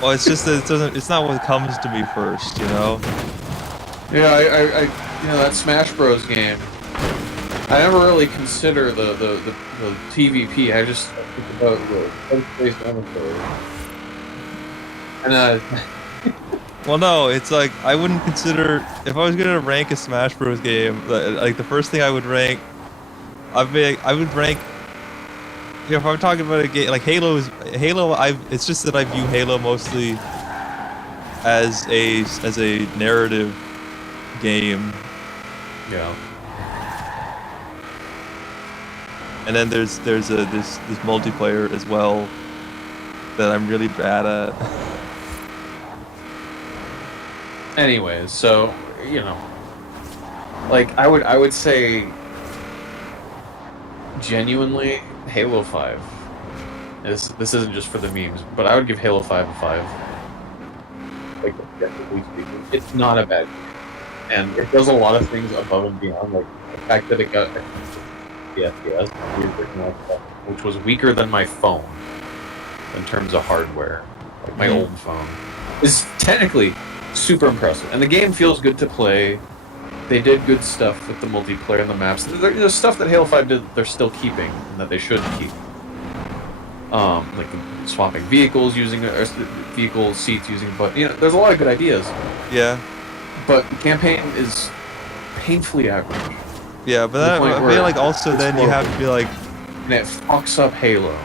Well, it's just that it's not what comes to me first, you know. Yeah, I that Smash Bros. Game. I never really consider the PvP. I just think about the first-place amateur. And Well, no, it's like I wouldn't consider if I was gonna rank a Smash Bros. Game. Like the first thing I would rank, I would rank. You know, if I'm talking about a game like Halo, it's just that I view Halo mostly as a narrative game. Yeah. And then there's this multiplayer as well that I'm really bad at. Anyways, so like I would say genuinely Halo 5. This isn't just for the memes, but I would give Halo 5 a 5. Like, objectively speaking, it's not a bad game, and it does a lot of things above and beyond. Like the fact that it got FPS, which was weaker than my phone in terms of hardware, like my old phone, is technically super impressive, and the game feels good to play. They did good stuff with the multiplayer and the maps. There's stuff that Halo 5 did they're still keeping, and that they should keep. Like swapping vehicles, using vehicle seats, but there's a lot of good ideas. Yeah. But the campaign is painfully average. Yeah, but I feel like also then you have to be like, and it fucks up Halo.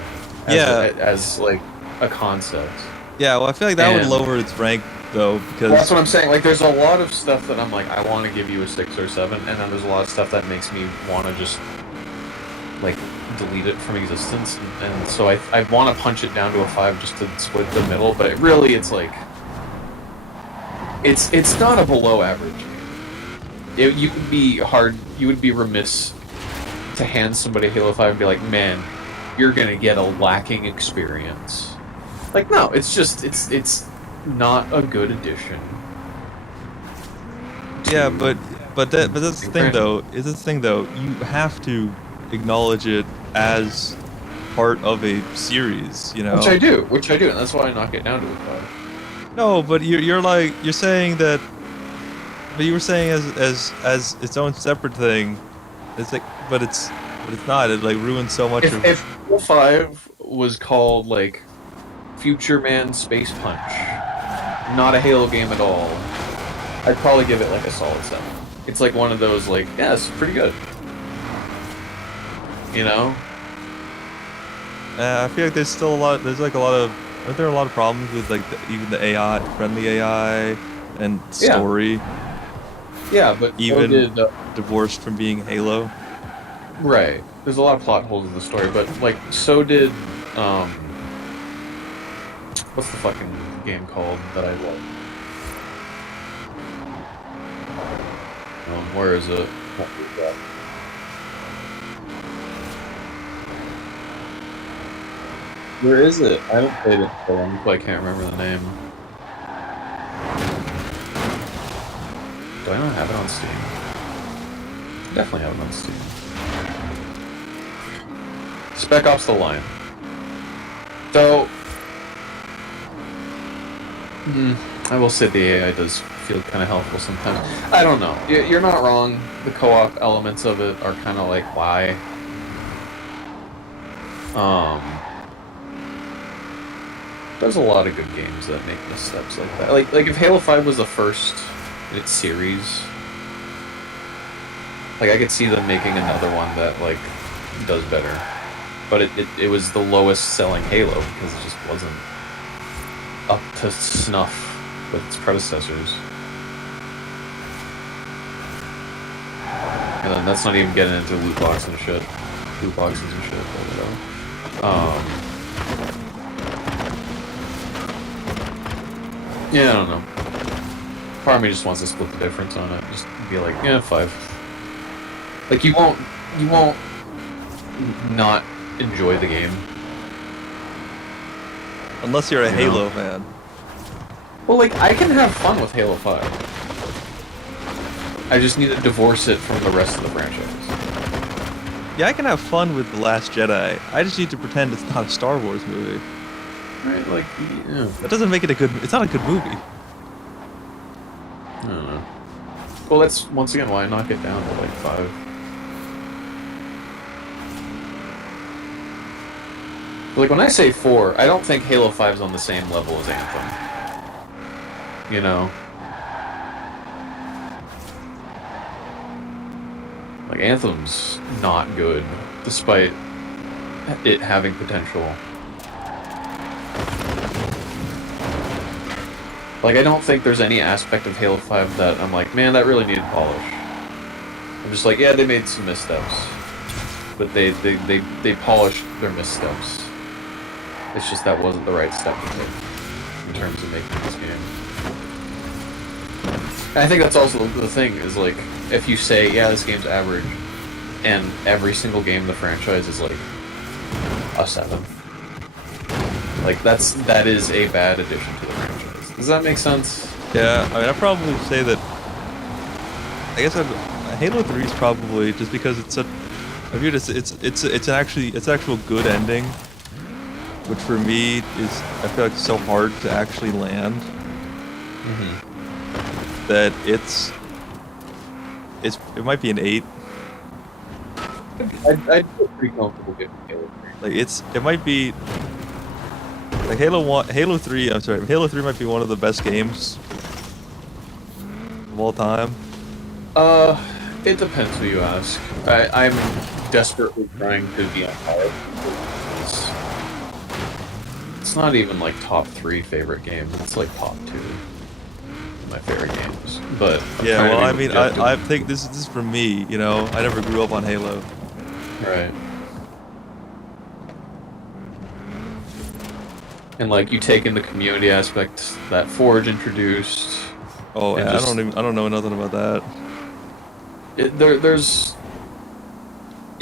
As like a concept. Yeah, well, I feel like that would lower its rank though, because that's what I'm saying. Like, there's a lot of stuff that I'm like, I want to give you a 6 or 7, and then there's a lot of stuff that makes me want to just like delete it from existence, and so I want to punch it down to a 5 just to split the middle. But it's like it's not a below average. You would be remiss to hand somebody Halo 5 and be like, man, you're gonna get a lacking experience. Like, no, it's just it's not a good addition Yeah, but that's the thing though. Is this thing though? You have to acknowledge it as part of a series, you know. Which I do, and that's why I knock it down to a 5. No, but you're saying that. But you were saying as its own separate thing. It's like, but it's not. It like ruins so much of. If Halo 5 was called like Future Man Space Punch, not a Halo game at all, I'd probably give it like a solid 7. It's like one of those like, yeah, it's pretty good. You know? I feel like there's still a lot. There's like a lot of. Aren't there a lot of problems with like even the AI, friendly AI, and story? Yeah, but even so did, divorced from being Halo. Right. There's a lot of plot holes in the story, but like so did what's the fucking game called that I love? Where is it? Where is it? I haven't played it for long, so I can't remember the name. Do I not have it on Steam? Definitely have it on Steam. Spec Ops: The Line. So, I will say the AI does feel kind of helpful sometimes. I don't know. You're not wrong. The co-op elements of it are kind of like, why? There's a lot of good games that make missteps like that. Like if Halo 5 was the first in its series, like I could see them making another one that like does better. But it was the lowest selling Halo because it just wasn't up to snuff with its predecessors. And then that's not even getting into loot boxes and shit. Loot boxes and shit, but whatever. Yeah, I don't know. Part of me just wants to split the difference on it. Just be like, yeah, 5. Like you won't not enjoy the game. Unless you're a Halo fan. Well, like, I can have fun with Halo 5. I just need to divorce it from the rest of the franchise. Yeah, I can have fun with The Last Jedi. I just need to pretend it's not a Star Wars movie. Right, like, yeah. That doesn't make it a good... It's not a good movie. I don't know. Well, that's, once again, why I knock it down to, like, 5. Like, when I say 4, I don't think Halo 5's on the same level as Anthem. You know? Like, Anthem's not good, despite it having potential. Like, I don't think there's any aspect of Halo 5 that I'm like, man, that really needed polish. I'm just like, yeah, they made some missteps. But they polished their missteps. It's just that wasn't the right step to take in terms of making this game. And I think that's also the thing, is like, if you say, yeah, this game's average, and every single game in the franchise is like a 7. Like, that is a bad addition to the franchise. Does that make sense? Yeah, I mean, I'd probably say that... I guess Halo 3 is probably, just because it's a... I view it as, it's an actual good ending. Which for me is, I feel like it's so hard to actually land. That it might be an 8. I'd feel pretty comfortable giving Halo 3. Like it might be like Halo 3. I'm sorry, Halo 3 might be one of the best games of all time. It depends who you ask. I'm desperately trying to be on par. It's not even like top 3 favorite games. It's like top 2 of my favorite games. But yeah, well, I mean, I think this is for me. You know, I never grew up on Halo. Right. And like, you take in the community aspect that Forge introduced. Oh, yeah, I don't know nothing about that. It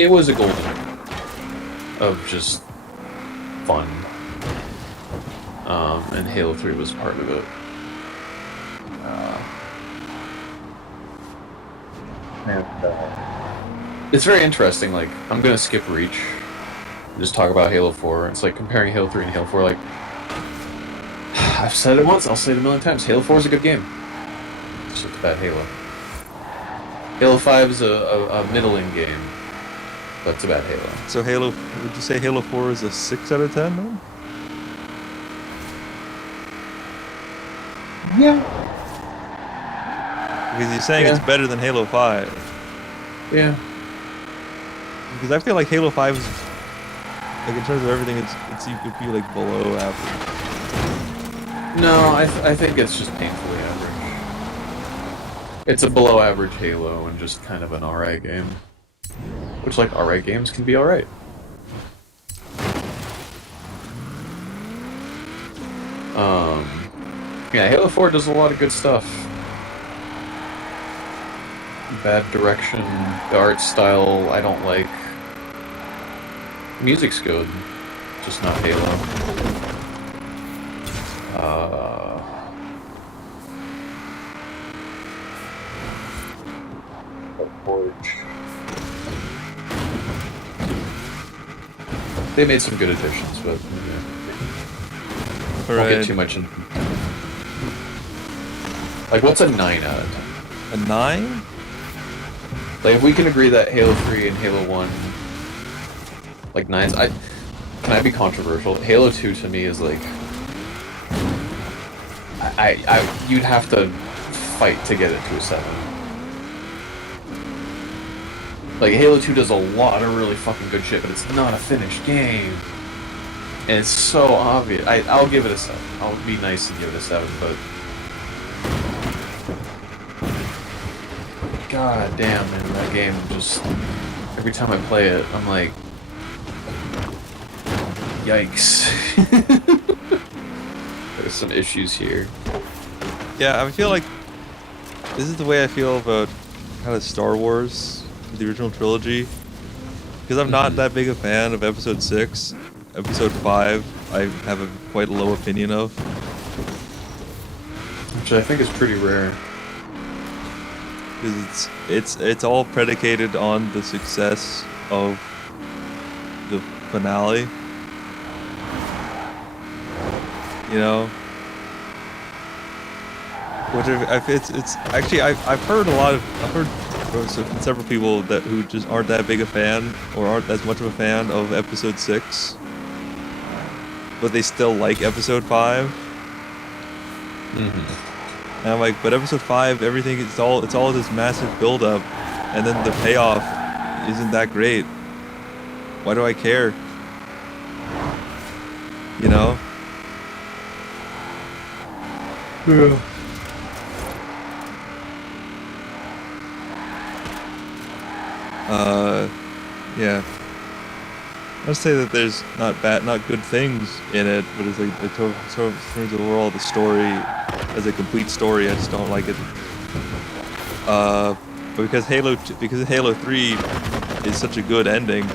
was a golden era of just fun. And Halo 3 was part of it. And it's very interesting. Like, I'm gonna skip Reach and just talk about Halo 4. It's like comparing Halo 3 and Halo 4. Like, I've said it once, I'll say it a million times. Halo 4 is a good game. It's just a bad Halo. Halo 5 is a middling game, but it's a bad Halo. So Halo, would you say Halo 4 is a 6 out of 10 then? Yeah. Because you're saying it's better than Halo 5. Yeah. Because I feel like Halo 5 is, like, in terms of everything, it's you could be like below average. No, I think it's just painfully average. It's a below average Halo and just kind of an alright game. Which, like, alright games can be alright. Yeah, Halo 4 does a lot of good stuff. Bad direction, the art style I don't like. Music's good, just not Halo. They made some good additions, but yeah. Won't get too much in. Like, what's a 9 out of 10? A 9? Like, if we can agree that Halo 3 and Halo 1, like 9s, can I be controversial? Halo 2 to me is like, you'd have to fight to get it to a 7. Like, Halo 2 does a lot of really fucking good shit, but it's not a finished game. And it's so obvious. I'll give it a 7. I'll be nice and give it a 7, but... God damn, man, that game just... Every time I play it, I'm like... Yikes. There's some issues here. Yeah, I feel like this is the way I feel about kind of Star Wars, the original trilogy. Because I'm not that big a fan of Episode 6. Episode 5, I have a quite low opinion of. Which I think is pretty rare. Because it's all predicated on the success of the finale. You know? Which it's actually I've heard from several people who just aren't that big a fan or aren't as much of a fan of Episode 6, but they still like Episode 5. And I'm like, but Episode 5, everything it's all this massive build up, and then the payoff isn't that great. Why do I care? You know? Yeah. Yeah. I'd say that there's not good things in it, but it's like in terms of overall the story as a complete story, I just don't like it. But because Halo 3 is such a good ending,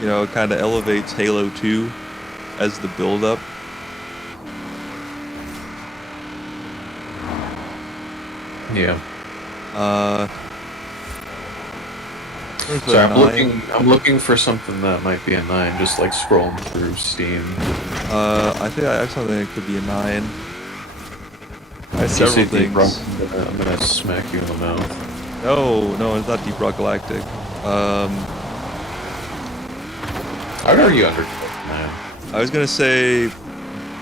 you know, it kind of elevates Halo 2 as the build-up. Yeah. So I'm looking for something that might be a 9, just like scrolling through Steam. I think I have something that could be a 9. I have several things. I'm gonna smack you in the mouth. No, it's not Deep Rock Galactic. I'd argue under 9. I was gonna say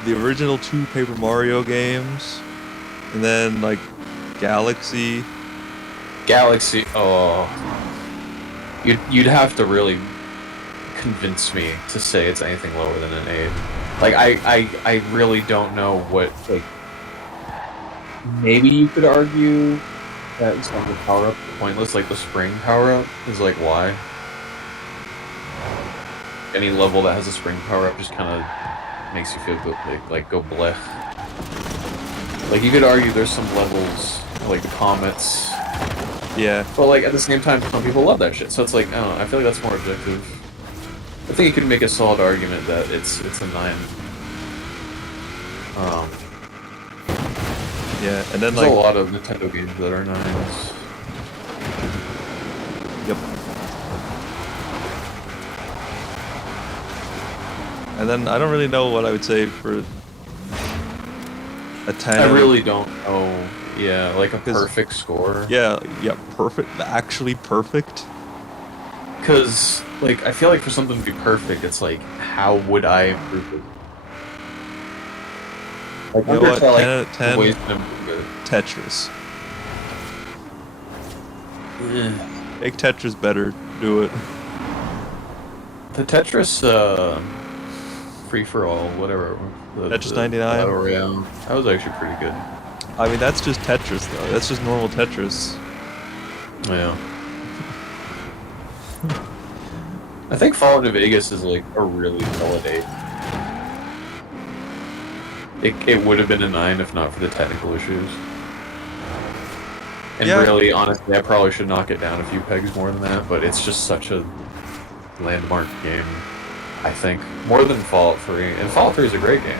the original 2 Paper Mario games, and then like Galaxy. Oh. You'd have to really convince me to say it's anything lower than an 8. Like, I really don't know what, like... Maybe you could argue that some of the power-ups are pointless, like the spring power-up is like, why? Any level that has a spring power-up just kind of makes you feel good, like go blech. Like, you could argue there's some levels, like the comets... Yeah. But, like, at the same time, some people love that shit, so it's like, I don't know, I feel like that's more objective. I think you can make a solid argument that it's a 9. Yeah, and then There's like a lot of Nintendo games that are 9s. Yep. And then I don't really know what I would say for a 10. I really don't know. Yeah, like a 'Cause- perfect score. Yeah, perfect. Actually perfect. Because, like, I feel like for something to be perfect, it's like, how would I improve it? Like, You know what? Undertale, 10 out of like, 10. ways to improve it. Tetris. Eh. Make Tetris better. Do it. The Tetris, free-for-all, whatever. Tetris 99? Battle Royale, that was actually pretty good. I mean, that's just Tetris, though. That's just normal Tetris. Yeah. I think Fallout New Vegas is, like, a really solid 8. It would have been a 9 if not for the technical issues. And Yeah. really, honestly, I probably should knock it down a few pegs more than that, but it's just such a landmark game, I think. More than Fallout 3. And Fallout 3 is a great game.